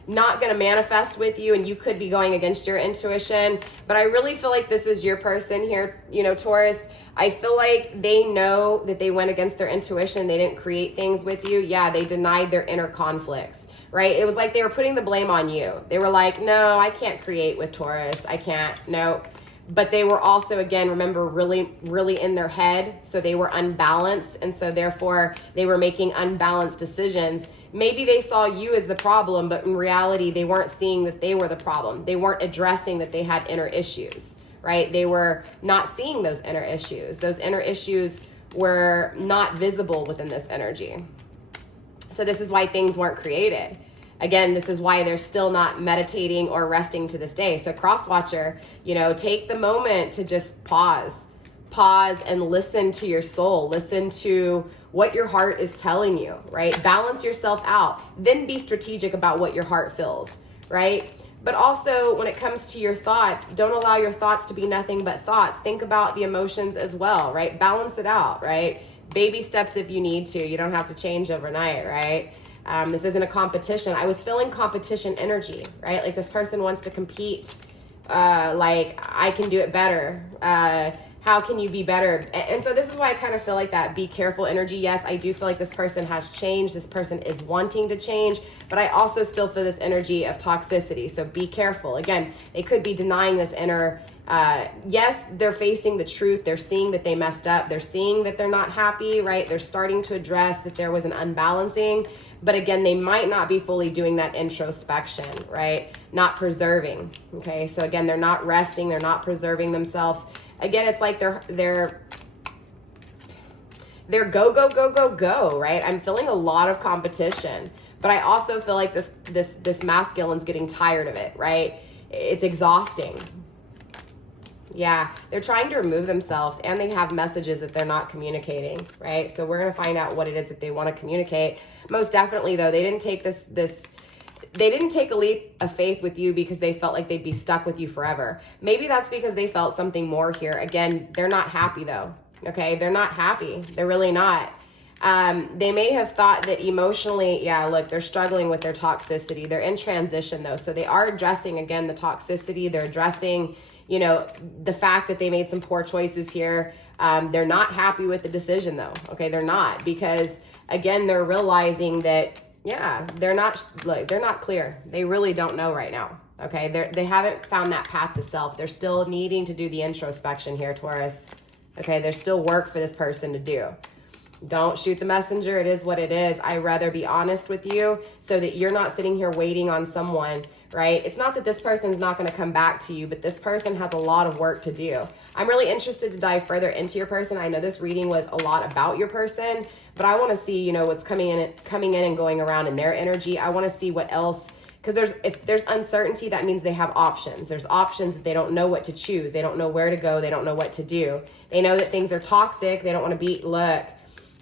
not going to manifest with you, and you could be going against your intuition, but I really feel like this is your person here, Taurus. I feel like they know that they went against their intuition. They didn't create things with you. Yeah, they denied their inner conflicts, right? It was like they were putting the blame on you. They were like, no, I can't create with Taurus. I can't, no. But they were also, again, remember, really, really in their head. So they were unbalanced. And so therefore they were making unbalanced decisions. Maybe they saw you as the problem, but in reality, they weren't seeing that they were the problem. They weren't addressing that they had inner issues, right? They were not seeing those inner issues. Those inner issues were not visible within this energy. So this is why things weren't created. Again, this is why they're still not meditating or resting to this day. So cross-watcher, take the moment to just pause and listen to your soul. Listen to what your heart is telling you, right? Balance yourself out. Then be strategic about what your heart feels, right? But also when it comes to your thoughts, don't allow your thoughts to be nothing but thoughts. Think about the emotions as well, right? Balance it out, right? Baby steps if you need to. You don't have to change overnight, right? This isn't a competition. I was feeling competition energy, right? Like this person wants to compete. Like, I can do it better. How can you be better? And so this is why I kind of feel like that be careful energy. Yes, I do feel like this person has changed. This person is wanting to change, but I also still feel this energy of toxicity. So be careful. Again, they could be denying this inner, yes, they're facing the truth. They're seeing that they messed up. They're seeing that they're not happy, right? They're starting to address that there was an unbalancing. But again, they might not be fully doing that introspection, right? Not preserving, okay? So again, they're not resting. They're not preserving themselves. Again, it's like they're go, right? I'm feeling a lot of competition, but I also feel like this masculine's getting tired of it, right? It's exhausting. Yeah, they're trying to remove themselves, and they have messages that they're not communicating, right? So we're going to find out what it is that they want to communicate. Most definitely, though, they didn't take they didn't take a leap of faith with you because they felt like they'd be stuck with you forever. Maybe that's because they felt something more here. Again, they're not happy, though, okay? They're not happy. They're really not. They may have thought that emotionally, yeah, look, they're struggling with their toxicity. They're in transition though. So they are addressing, again, the toxicity. They're addressing, you know, the fact that they made some poor choices here. They're not happy with the decision though. Okay. They're not, because again, they're realizing that, yeah, they're not clear. They really don't know right now. Okay. They haven't found that path to self. They're still needing to do the introspection here, Taurus. Okay. There's still work for this person to do. Don't shoot the messenger. It is what it is. I'd rather be honest with you so that you're not sitting here waiting on someone, right? It's not that this person's not going to come back to you, but this person has a lot of work to do. I'm really interested to dive further into your person. I know this reading was a lot about your person, but I want to see, you know, what's coming in and going around in their energy. I want to see what else, because if there's uncertainty, that means they have options. There's options that they don't know what to choose. They don't know where to go. They don't know what to do. They know that things are toxic. They don't want to be, look,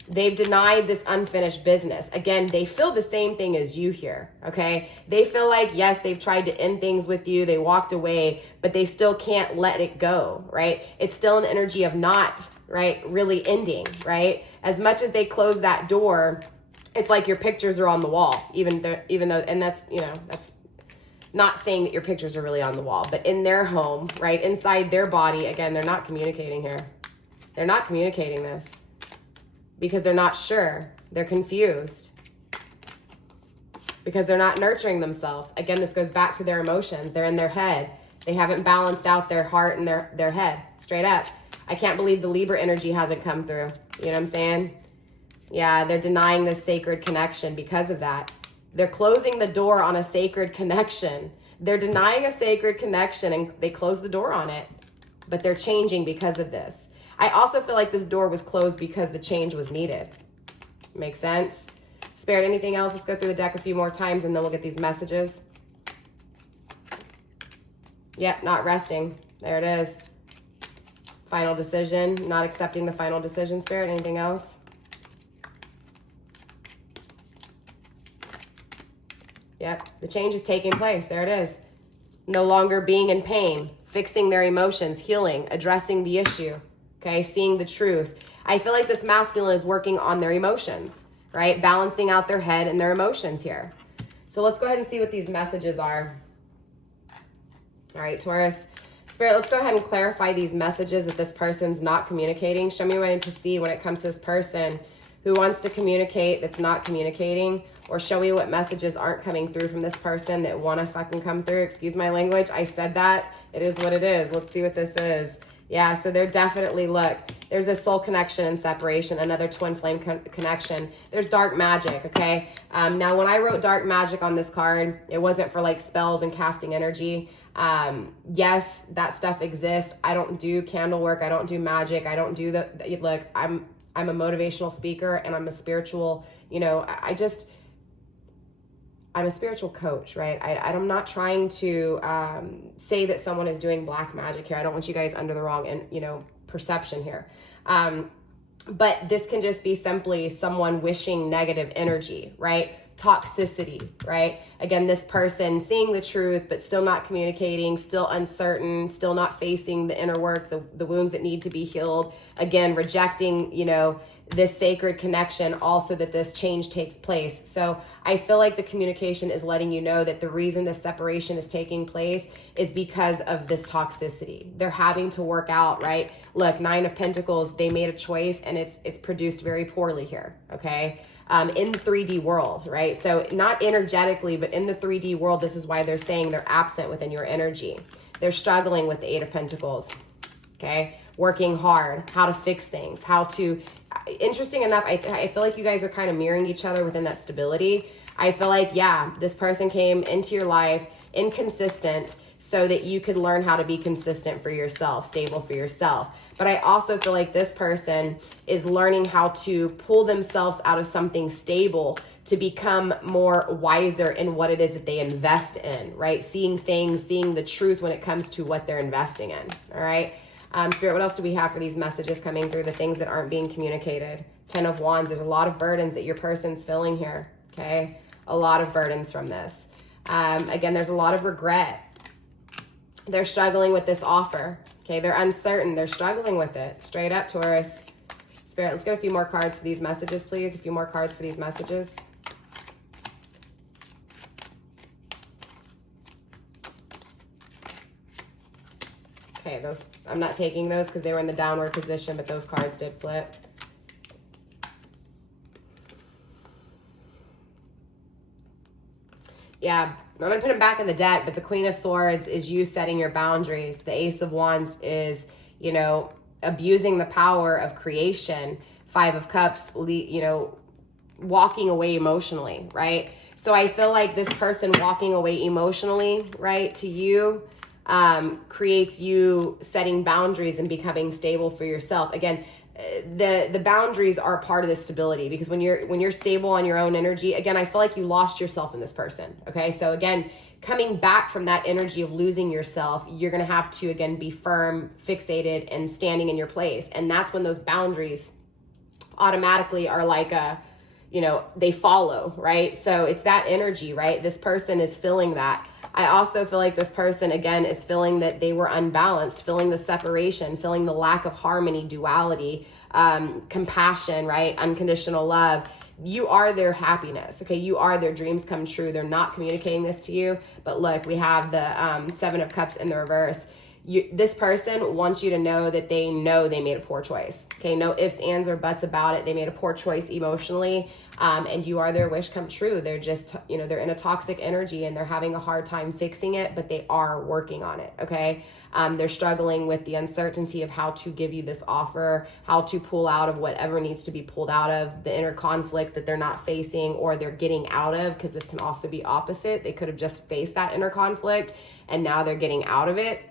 they've denied this unfinished business. Again, they feel the same thing as you here, okay? They feel like, yes, they've tried to end things with you. They walked away, but they still can't let it go, right? It's still an energy of not, right, really ending, right? As much as they close that door, it's like your pictures are on the wall, even though, and that's, you know, that's not saying that your pictures are really on the wall, but in their home, right, inside their body, again, they're not communicating here. They're not communicating this. Because they're not sure. They're confused. Because they're not nurturing themselves. Again, this goes back to their emotions. They're in their head. They haven't balanced out their heart and their head. Straight up. I can't believe the Libra energy hasn't come through. You know what I'm saying? Yeah, they're denying this sacred connection because of that. They're closing the door on a sacred connection. They're denying a sacred connection and they close the door on it. But they're changing because of this. I also feel like this door was closed because the change was needed. Make sense? Spirit, anything else? Let's go through the deck a few more times and then we'll get these messages. Yep, not resting. There it is. Final decision. Not accepting the final decision, Spirit. Anything else? Yep, the change is taking place. There it is. No longer being in pain. Fixing their emotions. Healing. Addressing the issue. Okay, seeing the truth. I feel like this masculine is working on their emotions, right? Balancing out their head and their emotions here. So let's go ahead and see what these messages are. All right, Taurus. Spirit, let's go ahead and clarify these messages that this person's not communicating. Show me what I need to see when it comes to this person who wants to communicate that's not communicating, or show me what messages aren't coming through from this person that want to fucking come through. Excuse my language. I said that. It is what it is. Let's see what this is. Yeah, so they're definitely, look, there's a soul connection and separation, another twin flame connection. There's dark magic, okay? Now, when I wrote dark magic on this card, it wasn't for like spells and casting energy. Yes, that stuff exists. I don't do candle work. I don't do magic. I don't do look, I'm a motivational speaker and I'm a spiritual, you know, I'm a spiritual coach, right? I'm not trying to say that someone is doing black magic here. I don't want you guys under the wrong, perception here. But this can just be simply someone wishing negative energy, right? Toxicity, right? Again, this person seeing the truth, but still not communicating, still uncertain, still not facing the inner work, the wounds that need to be healed. Again, rejecting, this sacred connection, also that this change takes place. So I feel like the communication is letting you know that the reason this separation is taking place is because of this toxicity. They're having to work out, right? Look, 9 of Pentacles, they made a choice and it's produced very poorly here, okay? In the 3D world, right? So not energetically, but in the 3D world, this is why they're saying they're absent within your energy. They're struggling with the 8 of Pentacles, okay? Working hard, how to fix things, how to, interesting enough, I feel like you guys are kind of mirroring each other within that stability. I feel like, yeah, this person came into your life inconsistent so that you could learn how to be consistent for yourself, stable for yourself. But I also feel like this person is learning how to pull themselves out of something stable to become more wiser in what it is that they invest in, right? Seeing things, seeing the truth when it comes to what they're investing in, all right? Spirit, what else do we have for these messages coming through, the things that aren't being communicated? 10 of Wands, there's a lot of burdens that your person's feeling here, okay? A lot of burdens from this. Again, there's a lot of regret. They're struggling with this offer, okay? They're uncertain. They're struggling with it. Straight up, Taurus. Spirit, let's get a few more cards for these messages, please. A few more cards for these messages. Okay, those, I'm not taking those because they were in the downward position, but those cards did flip. Yeah, I'm going to put them back in the deck, but the Queen of Swords is you setting your boundaries. The Ace of Wands is, you know, abusing the power of creation. Five of Cups, you know, walking away emotionally, right? So I feel like this person walking away emotionally, right, to you, creates you setting boundaries and becoming stable for yourself. Again, the boundaries are part of the stability, because when you're stable on your own energy, again, I feel like you lost yourself in this person. Okay. So again, coming back from that energy of losing yourself, you're going to have to, again, be firm, fixated, and standing in your place. And that's when those boundaries automatically are like you know, they follow, right? So it's that energy, right? This person is feeling that. I also feel like this person, again, is feeling that they were unbalanced, feeling the separation, feeling the lack of harmony, duality, compassion, right? Unconditional love. You are their happiness, okay? You are their dreams come true. They're not communicating this to you. But look, we have the Seven of Cups in the reverse. This person wants you to know that they made a poor choice. Okay, no ifs, ands, or buts about it. They made a poor choice emotionally, and you are their wish come true. They're just, you know, they're in a toxic energy and they're having a hard time fixing it, but they are working on it, okay? They're struggling with the uncertainty of how to give you this offer, how to pull out of whatever needs to be pulled out of, the inner conflict that they're not facing or they're getting out of, because this can also be opposite. They could have just faced that inner conflict and now they're getting out of it.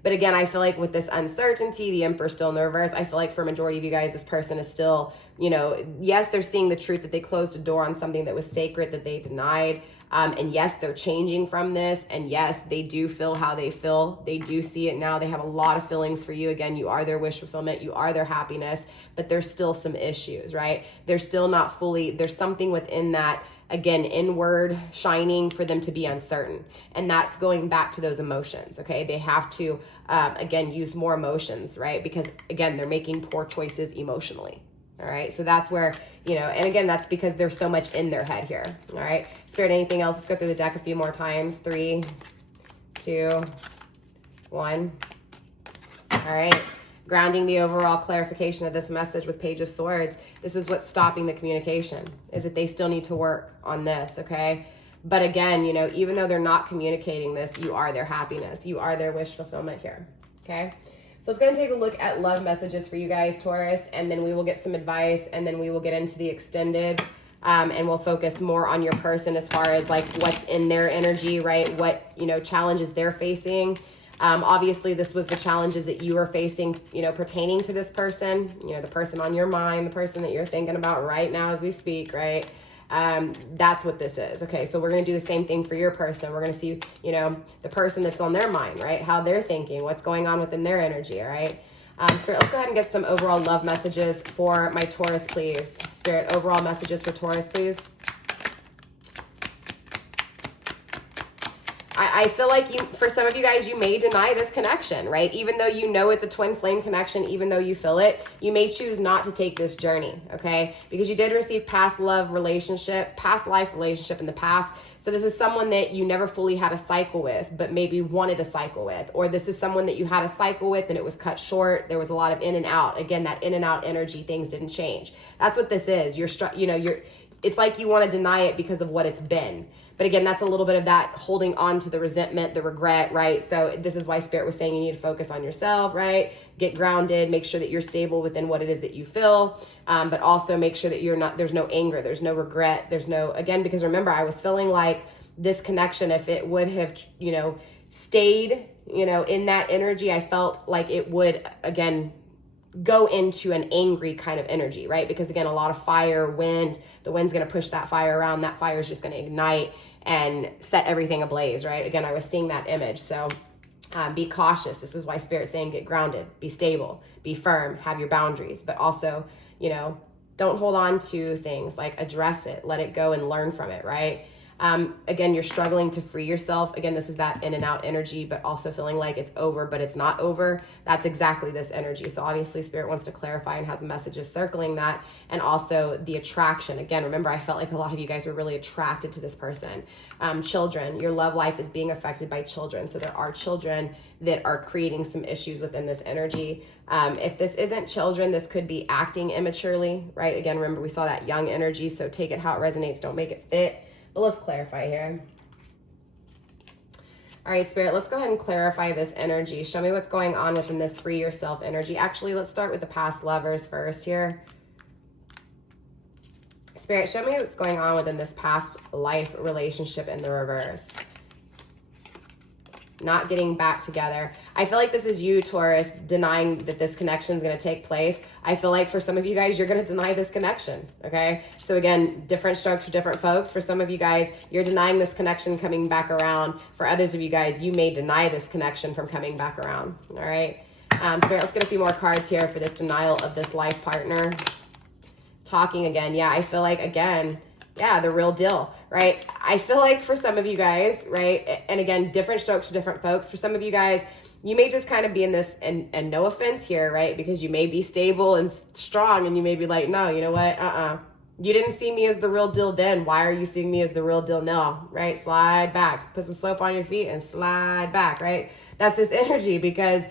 But again, I feel like with this uncertainty, the Emperor still in the reverse, I feel like for a majority of you guys, this person is still, you know, yes, they're seeing the truth that they closed a door on something that was sacred that they denied. And yes, they're changing from this. And yes, they do feel how they feel. They do see it now. They have a lot of feelings for you. Again, you are their wish fulfillment. You are their happiness, but there's still some issues, right? They're still not fully, there's something within that, again, inward shining for them to be uncertain. And that's going back to those emotions, okay? They have to, again, use more emotions, right? Because, again, they're making poor choices emotionally, all right? So that's where, you know, and again, that's because there's so much in their head here, all right? Spirit, anything else? Let's go through the deck a few more times. 3, 2, 1. All right. Grounding the overall clarification of this message with Page of Swords. This is what's stopping the communication, is that they still need to work on this, okay? But again, you know, even though they're not communicating this, you are their happiness. You are their wish fulfillment here, okay? So let's go and take a look at love messages for you guys, Taurus, and then we will get some advice, and then we will get into the extended, and we'll focus more on your person as far as like what's in their energy, right? What, you know, challenges they're facing. Obviously, this was the challenges that you were facing, you know, pertaining to this person, you know, the person on your mind, the person that you're thinking about right now as we speak, right? That's what this is. Okay, so we're going to do the same thing for your person. We're going to see, you know, the person that's on their mind, right? How they're thinking, what's going on within their energy, all right? Spirit, let's go ahead and get some overall love messages for my Taurus, please. Spirit, overall messages for Taurus, please. I feel like for some of you guys, you may deny this connection, right? Even though you know it's a twin flame connection, even though you feel it, you may choose not to take this journey, okay? Because you did receive past life relationship in the past. So this is someone that you never fully had a cycle with, but maybe wanted a cycle with. Or this is someone that you had a cycle with and it was cut short. There was a lot of in and out. Again, that in and out energy, things didn't change. That's what this is. It's like you want to deny it because of what it's been. But again, that's a little bit of that holding on to the resentment, the regret, right? So this is why Spirit was saying you need to focus on yourself, right? Get grounded, make sure that you're stable within what it is that you feel, but also make sure that there's no anger, there's no regret, again, because remember, I was feeling like this connection, if it would have, you know, stayed, you know, in that energy, I felt like it would, again, go into an angry kind of energy, right? Because again, a lot of fire, wind, the wind's going to push that fire around. That fire is just going to ignite and set everything ablaze, right? Again, I was seeing that image. So be cautious. This is why Spirit's saying get grounded, be stable, be firm, have your boundaries, but also, you know, don't hold on to things, like address it, let it go and learn from it, right? Again, you're struggling to free yourself. Again, this is that in and out energy, but also feeling like it's over, but it's not over. That's exactly this energy. So obviously Spirit wants to clarify and has messages circling that. And also the attraction. Again, remember, I felt like a lot of you guys were really attracted to this person. Children, your love life is being affected by children. So there are children that are creating some issues within this energy. If this isn't children, this could be acting immaturely, right? Again, remember, we saw that young energy. So take it how it resonates. Don't make it fit. But let's clarify here. All right, Spirit, let's go ahead and clarify this energy. Show me what's going on within this free yourself energy. Actually, let's start with the past lovers first here. Spirit, show me what's going on within this past life relationship in the reverse. Not getting back together. I feel like this is you, Taurus, denying that this connection is going to take place. I feel like for some of you guys, you're going to deny this connection, okay? So again, different strokes for different folks. For some of you guys, you're denying this connection coming back around. For others of you guys, you may deny this connection from coming back around, all right? Spirit, let's get a few more cards here for this denial of this life partner. Talking again. Yeah, I feel like, again, yeah, the real deal, right? I feel like for some of you guys, right, and again, different strokes for different folks. For some of you guys, you may just kind of be in this, and no offense here, right? Because you may be stable and strong, and you may be like, no, you know what? You didn't see me as the real deal then. Why are you seeing me as the real deal now, right? Slide back, put some soap on your feet and slide back, right? That's this energy because,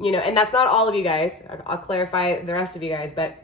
you know, and that's not all of you guys. I'll clarify the rest of you guys, but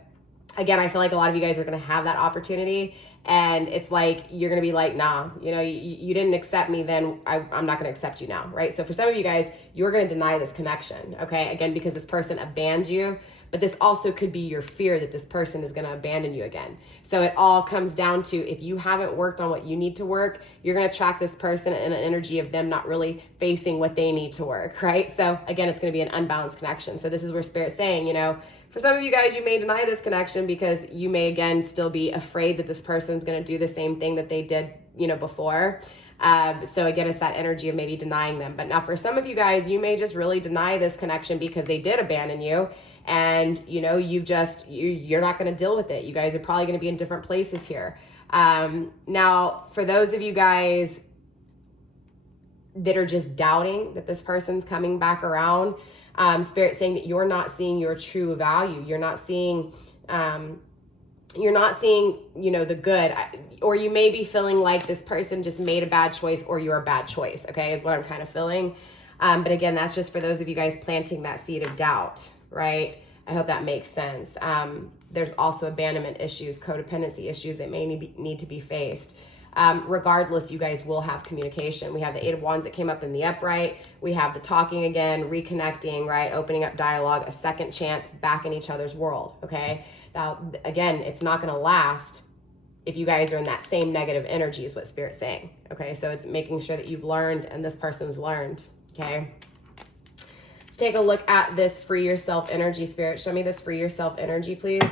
again, I feel like a lot of you guys are going to have that opportunity, and it's like, you're going to be like, nah, you know, you didn't accept me then, I'm not going to accept you now, right? So for some of you guys, you're going to deny this connection, okay? Again, because this person abandoned you, but this also could be your fear that this person is going to abandon you again. So it all comes down to, if you haven't worked on what you need to work, you're going to attract this person in an energy of them not really facing what they need to work, right? So again, it's going to be an unbalanced connection. So this is where Spirit's saying, you know, for some of you guys, you may deny this connection because you may, again, still be afraid that this person's going to do the same thing that they did, you know, before. So again, it's that energy of maybe denying them. But now for some of you guys, you may just really deny this connection because they did abandon you, and, you know, you're not going to deal with it. You guys are probably going to be in different places here. Now, for those of you guys that are just doubting that this person's coming back around, Spirit saying that you're not seeing your true value. You're not seeing, you know, the good, or you may be feeling like this person just made a bad choice, or you're a bad choice. Okay. Is what I'm kind of feeling. But again, that's just for those of you guys planting that seed of doubt, right? I hope that makes sense. There's also abandonment issues, codependency issues that may need to be faced. Regardless, you guys will have communication. We have the Eight of Wands that came up in the upright. We have the talking again, reconnecting, right? Opening up dialogue, a second chance back in each other's world, okay? Now, again, it's not going to last if you guys are in that same negative energy is what Spirit's saying, okay? So it's making sure that you've learned and this person's learned, okay? Let's take a look at this free yourself energy, Spirit. Show me this free yourself energy, please.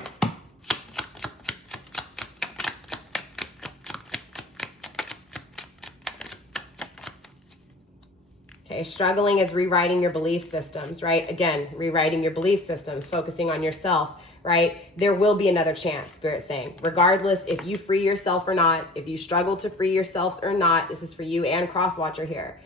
Okay, struggling is rewriting your belief systems, right? Again, rewriting your belief systems, focusing on yourself, right? There will be another chance, Spirit's saying. Regardless if you free yourself or not, if you struggle to free yourselves or not, this is for you and Crosswatcher here.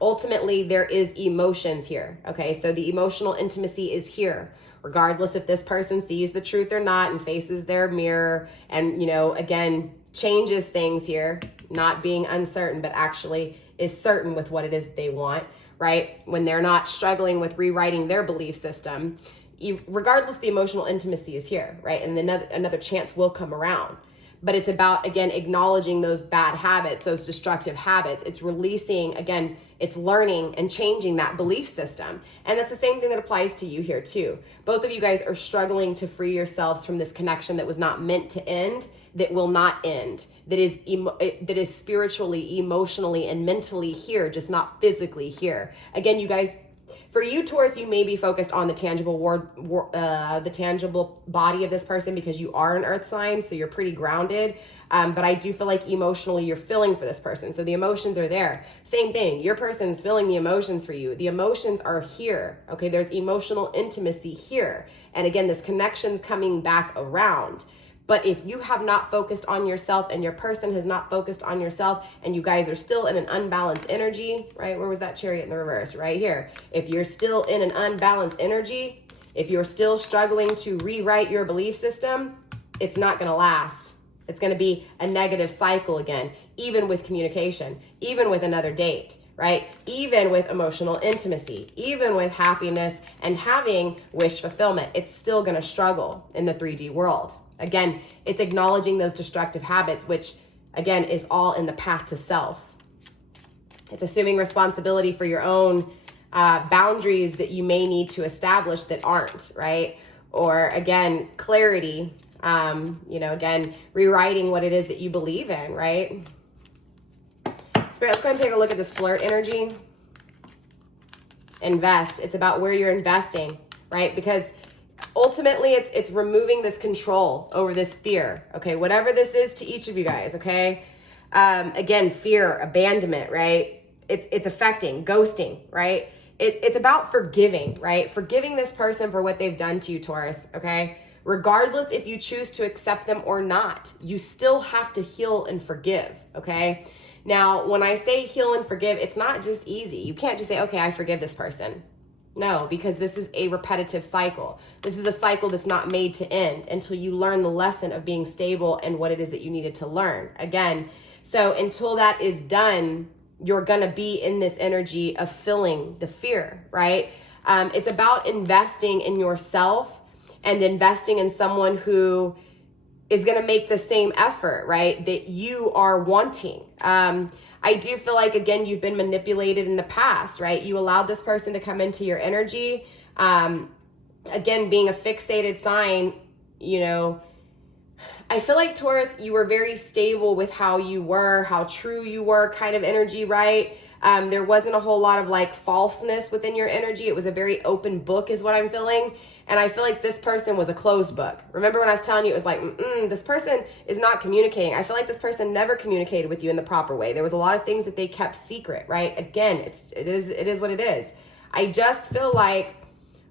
Ultimately, there is emotions here, okay? So the emotional intimacy is here. Regardless if this person sees the truth or not and faces their mirror and, you know, again, changes things here, not being uncertain, but actually is certain with what it is they want, right? When they're not struggling with rewriting their belief system, regardless, the emotional intimacy is here, right? And then another chance will come around. But it's about, again, acknowledging those bad habits, those destructive habits. It's releasing, again, it's learning and changing that belief system. And that's the same thing that applies to you here too. Both of you guys are struggling to free yourselves from this connection that was not meant to end, that will not end, that is spiritually, emotionally, and mentally here, just not physically here. Again, you guys, for you, Taurus, you may be focused on the tangible the tangible body of this person because you are an earth sign, so you're pretty grounded. But I do feel like emotionally you're feeling for this person. So the emotions are there. Same thing. Your person's feeling the emotions for you. The emotions are here. Okay, there's emotional intimacy here. And again, this connection's coming back around. But if you have not focused on yourself and your person has not focused on yourself and you guys are still in an unbalanced energy, right? Where was that Chariot in the reverse? Right here. If you're still in an unbalanced energy, if you're still struggling to rewrite your belief system, it's not going to last. It's going to be a negative cycle again, even with communication, even with another date, right? Even with emotional intimacy, even with happiness and having wish fulfillment, it's still going to struggle in the 3D world. Again, it's acknowledging those destructive habits, which again is all in the path to self. It's assuming responsibility for your own boundaries that you may need to establish that aren't, right? Or again, clarity, again, rewriting what it is that you believe in, right? Spirit, let's go ahead and take a look at this flirt energy. Invest. It's about where you're investing, right? Because ultimately it's removing this control over this fear, okay? Whatever this is to each of you guys, okay? Again, fear, abandonment, right? It's affecting, ghosting, right? It's about forgiving, right? Forgiving this person for what they've done to you, Taurus, okay? Regardless if you choose to accept them or not, you still have to heal and forgive, okay? Now, when I say heal and forgive, it's not just easy. You can't just say, okay, I forgive this person. No, because this is a repetitive cycle. This is a cycle that's not made to end until you learn the lesson of being stable and what it is that you needed to learn. Again, so until that is done, you're going to be in this energy of feeling the fear, right? It's about investing in yourself and investing in someone who is going to make the same effort, right, that you are wanting. I do feel like, again, you've been manipulated in the past, right? You allowed this person to come into your energy. Again, being a fixated sign, I feel like, Taurus, you were very stable with how you were, how true you were kind of energy, right? There wasn't a whole lot of like falseness within your energy. It was a very open book is what I'm feeling. And I feel like this person was a closed book. Remember when I was telling you, it was like, this person is not communicating. I feel like this person never communicated with you in the proper way. There was a lot of things that they kept secret, right? Again, it is what it is. I just feel like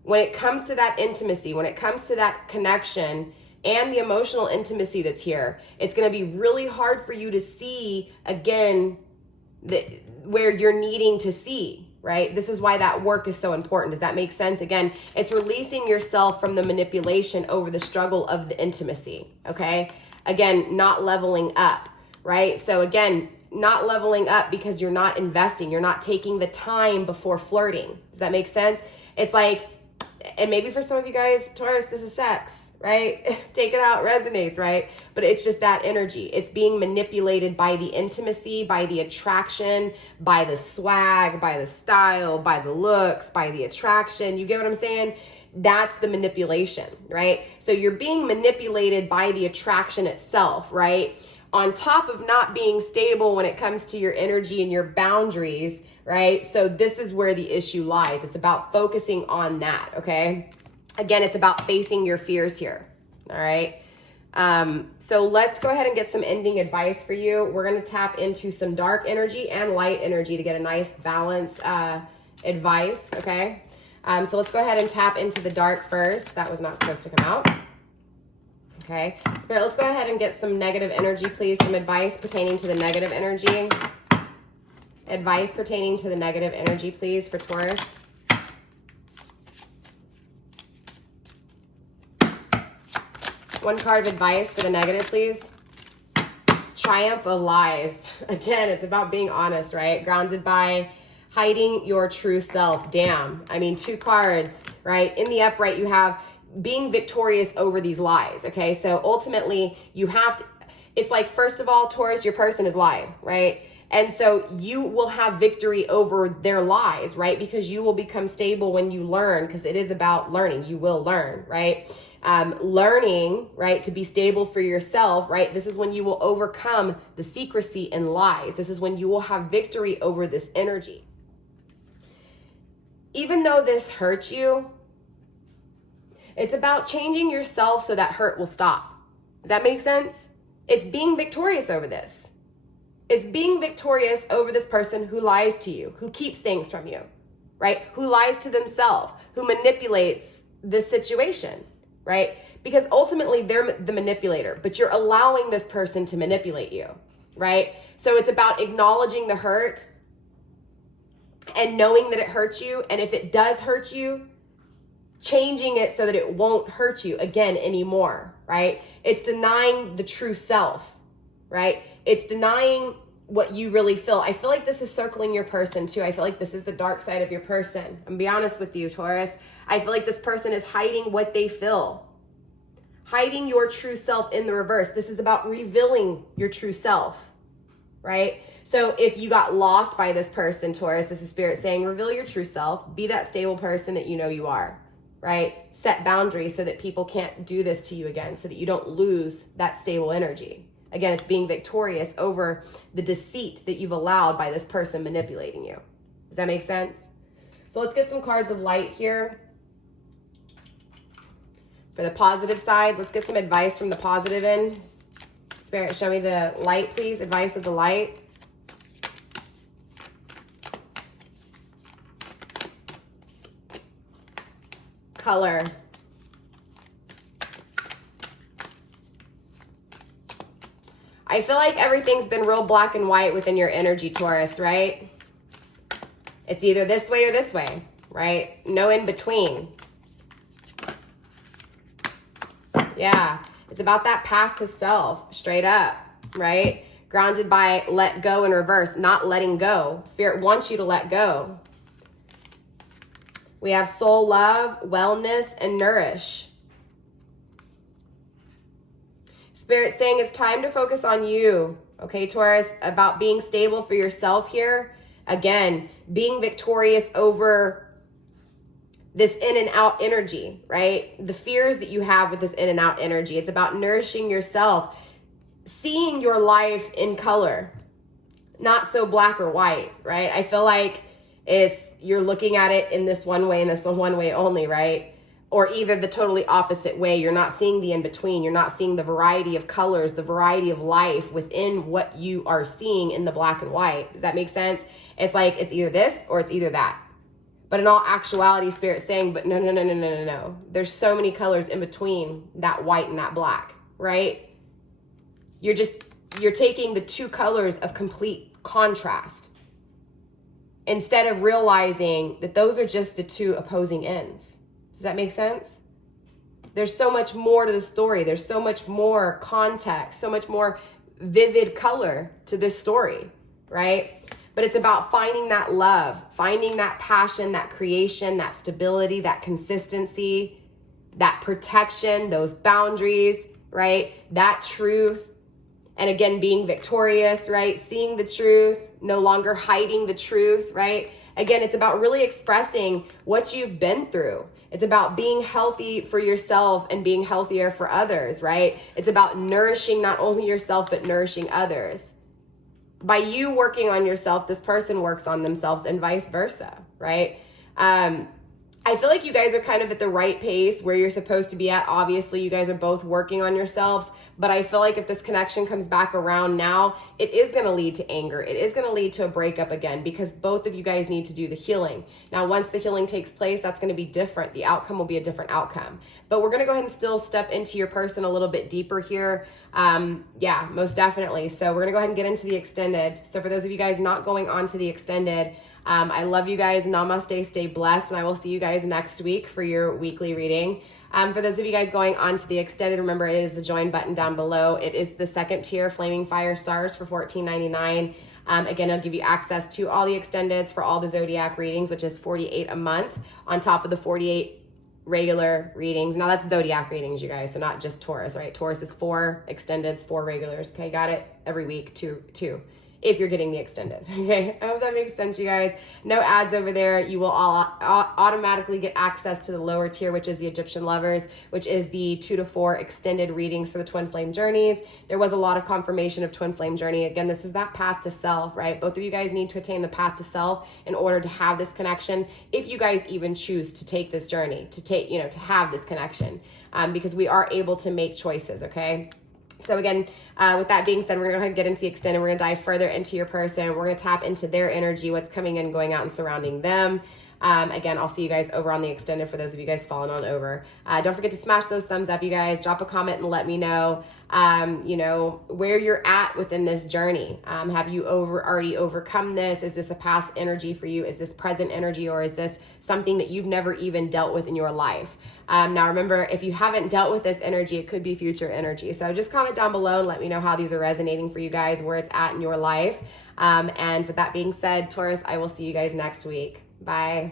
when it comes to that intimacy, when it comes to that connection and the emotional intimacy that's here, it's going to be really hard for you to see again where you're needing to see. Right? This is why that work is so important. Does that make sense? Again, it's releasing yourself from the manipulation over the struggle of the intimacy. Okay. Again, not leveling up, right? So again, not leveling up because you're not investing. You're not taking the time before flirting. Does that make sense? It's like, and maybe for some of you guys, Taurus, this is sex, right? Take it out, resonates, right? But it's just that energy. It's being manipulated by the intimacy, by the attraction, by the swag, by the style, by the looks, by the attraction. You get what I'm saying? That's the manipulation, right? So you're being manipulated by the attraction itself, right? On top of not being stable when it comes to your energy and your boundaries, right? So this is where the issue lies. It's about focusing on that, okay? Again, it's about facing your fears here, all right? So let's go ahead and get some ending advice for you. We're going to tap into some dark energy and light energy to get a nice balance advice, okay? So let's go ahead and tap into the dark first. That was not supposed to come out. Okay, Spirit, let's go ahead and get some negative energy, please. Some advice pertaining to the negative energy. Advice pertaining to the negative energy, please, for Taurus. One card of advice for the negative, please. Triumph of lies. Again, it's about being honest, right? Grounded by hiding your true self. Damn. I mean, 2 cards, right? In the upright, you have being victorious over these lies, okay? So ultimately, you have to, it's like, first of all, Taurus, your person has lied, right? And so you will have victory over their lies, right? Because you will become stable when you learn, because it is about learning. You will learn, right? Learning, right, to be stable for yourself, right? This is when you will overcome the secrecy and lies. This is when you will have victory over this energy. Even though this hurts you, it's about changing yourself so that hurt will stop. Does that make sense? It's being victorious over this. It's being victorious over this person who lies to you, who keeps things from you, right? Who lies to themselves, who manipulates this situation, right? Because ultimately they're the manipulator, but you're allowing this person to manipulate you, right? So it's about acknowledging the hurt and knowing that it hurts you. And if it does hurt you, changing it so that it won't hurt you again anymore, right? It's denying the true self, right? It's denying what you really feel. I feel like this is circling your person too. I feel like this is the dark side of your person. I'm gonna be honest with you, Taurus. I feel like this person is hiding what they feel, hiding your true self in the reverse. This is about revealing your true self, right? So if you got lost by this person, Taurus, this is Spirit saying, reveal your true self, be that stable person that you know you are, right? Set boundaries so that people can't do this to you again, so that you don't lose that stable energy. Again, it's being victorious over the deceit that you've allowed by this person manipulating you. Does that make sense? So let's get some cards of light here. For the positive side, let's get some advice from the positive end. Spirit, show me the light, please. Advice of the light. Color. I feel like everything's been real black and white within your energy, Taurus, right? It's either this way or this way, right? No in between. Yeah, it's about that path to self, straight up, right? Grounded by let go in reverse, not letting go. Spirit wants you to let go. We have soul love, wellness, and nourish. Spirit saying it's time to focus on you, okay, Taurus, about being stable for yourself here. Again, being victorious over this in and out energy, right? The fears that you have with this in and out energy. It's about nourishing yourself, seeing your life in color, not so black or white, right? I feel like you're looking at it in this one way and this one way only, right? Or either the totally opposite way. You're not seeing the in-between. You're not seeing the variety of colors, the variety of life within what you are seeing in the black and white. Does that make sense? It's like it's either this or it's either that. But in all actuality, Spirit's saying, but no. There's so many colors in between that white and that black, right? You're taking the two colors of complete contrast instead of realizing that those are just the two opposing ends. Does that make sense? There's so much more to the story. There's so much more context, so much more vivid color to this story, right? But it's about finding that love, finding that passion, that creation, that stability, that consistency, that protection, those boundaries, right? That truth. And again, being victorious, right? Seeing the truth, no longer hiding the truth, right? Again, it's about really expressing what you've been through. It's about being healthy for yourself and being healthier for others, right? It's about nourishing not only yourself, but nourishing others. By you working on yourself, this person works on themselves and vice versa, right? I feel like you guys are kind of at the right pace where you're supposed to be at. Obviously, you guys are both working on yourselves, but I feel like if this connection comes back around now, it is going to lead to anger. It is going to lead to a breakup again because both of you guys need to do the healing. Now, once the healing takes place, that's going to be different. The outcome will be a different outcome. But we're going to go ahead and still step into your person a little bit deeper here. Yeah, most definitely. So we're going to go ahead and get into the extended. So for those of you guys not going on to the extended, I love you guys. Namaste, stay blessed, and I will see you guys next week for your weekly reading. For those of you guys going on to the extended, remember it is the join button down below. It is the second tier, Flaming Fire Stars for $14.99. Again, it'll give you access to all the extendeds for all the zodiac readings, which is $48 a month on top of the 48 regular readings. Now that's zodiac readings, you guys, so not just Taurus, right? Taurus is 4 extendeds, 4 regulars. Okay, got it? Every week, two. If you're getting the extended, okay? I hope that makes sense, you guys. No ads over there. You will all automatically get access to the lower tier, which is the Egyptian Lovers, which is the 2 to 4 extended readings for the Twin Flame Journeys. There was a lot of confirmation of Twin Flame Journey. Again, this is that path to self, right? Both of you guys need to attain the path to self in order to have this connection. If you guys even choose to take this journey, to have this connection, because we are able to make choices, okay? So again, with that being said, we're going to go ahead and get into the extended. We're going to dive further into your person. We're going to tap into their energy, what's coming in, going out, and surrounding them. Again, I'll see you guys over on the extended for those of you guys falling on over. Don't forget to smash those thumbs up, you guys. Drop a comment and let me know, where you're at within this journey. Have you already overcome this? Is this a past energy for you? Is this present energy, or is this something that you've never even dealt with in your life? Now remember, if you haven't dealt with this energy, it could be future energy. So just comment down below and let me know how these are resonating for you guys, where it's at in your life. And with that being said, Taurus, I will see you guys next week. Bye.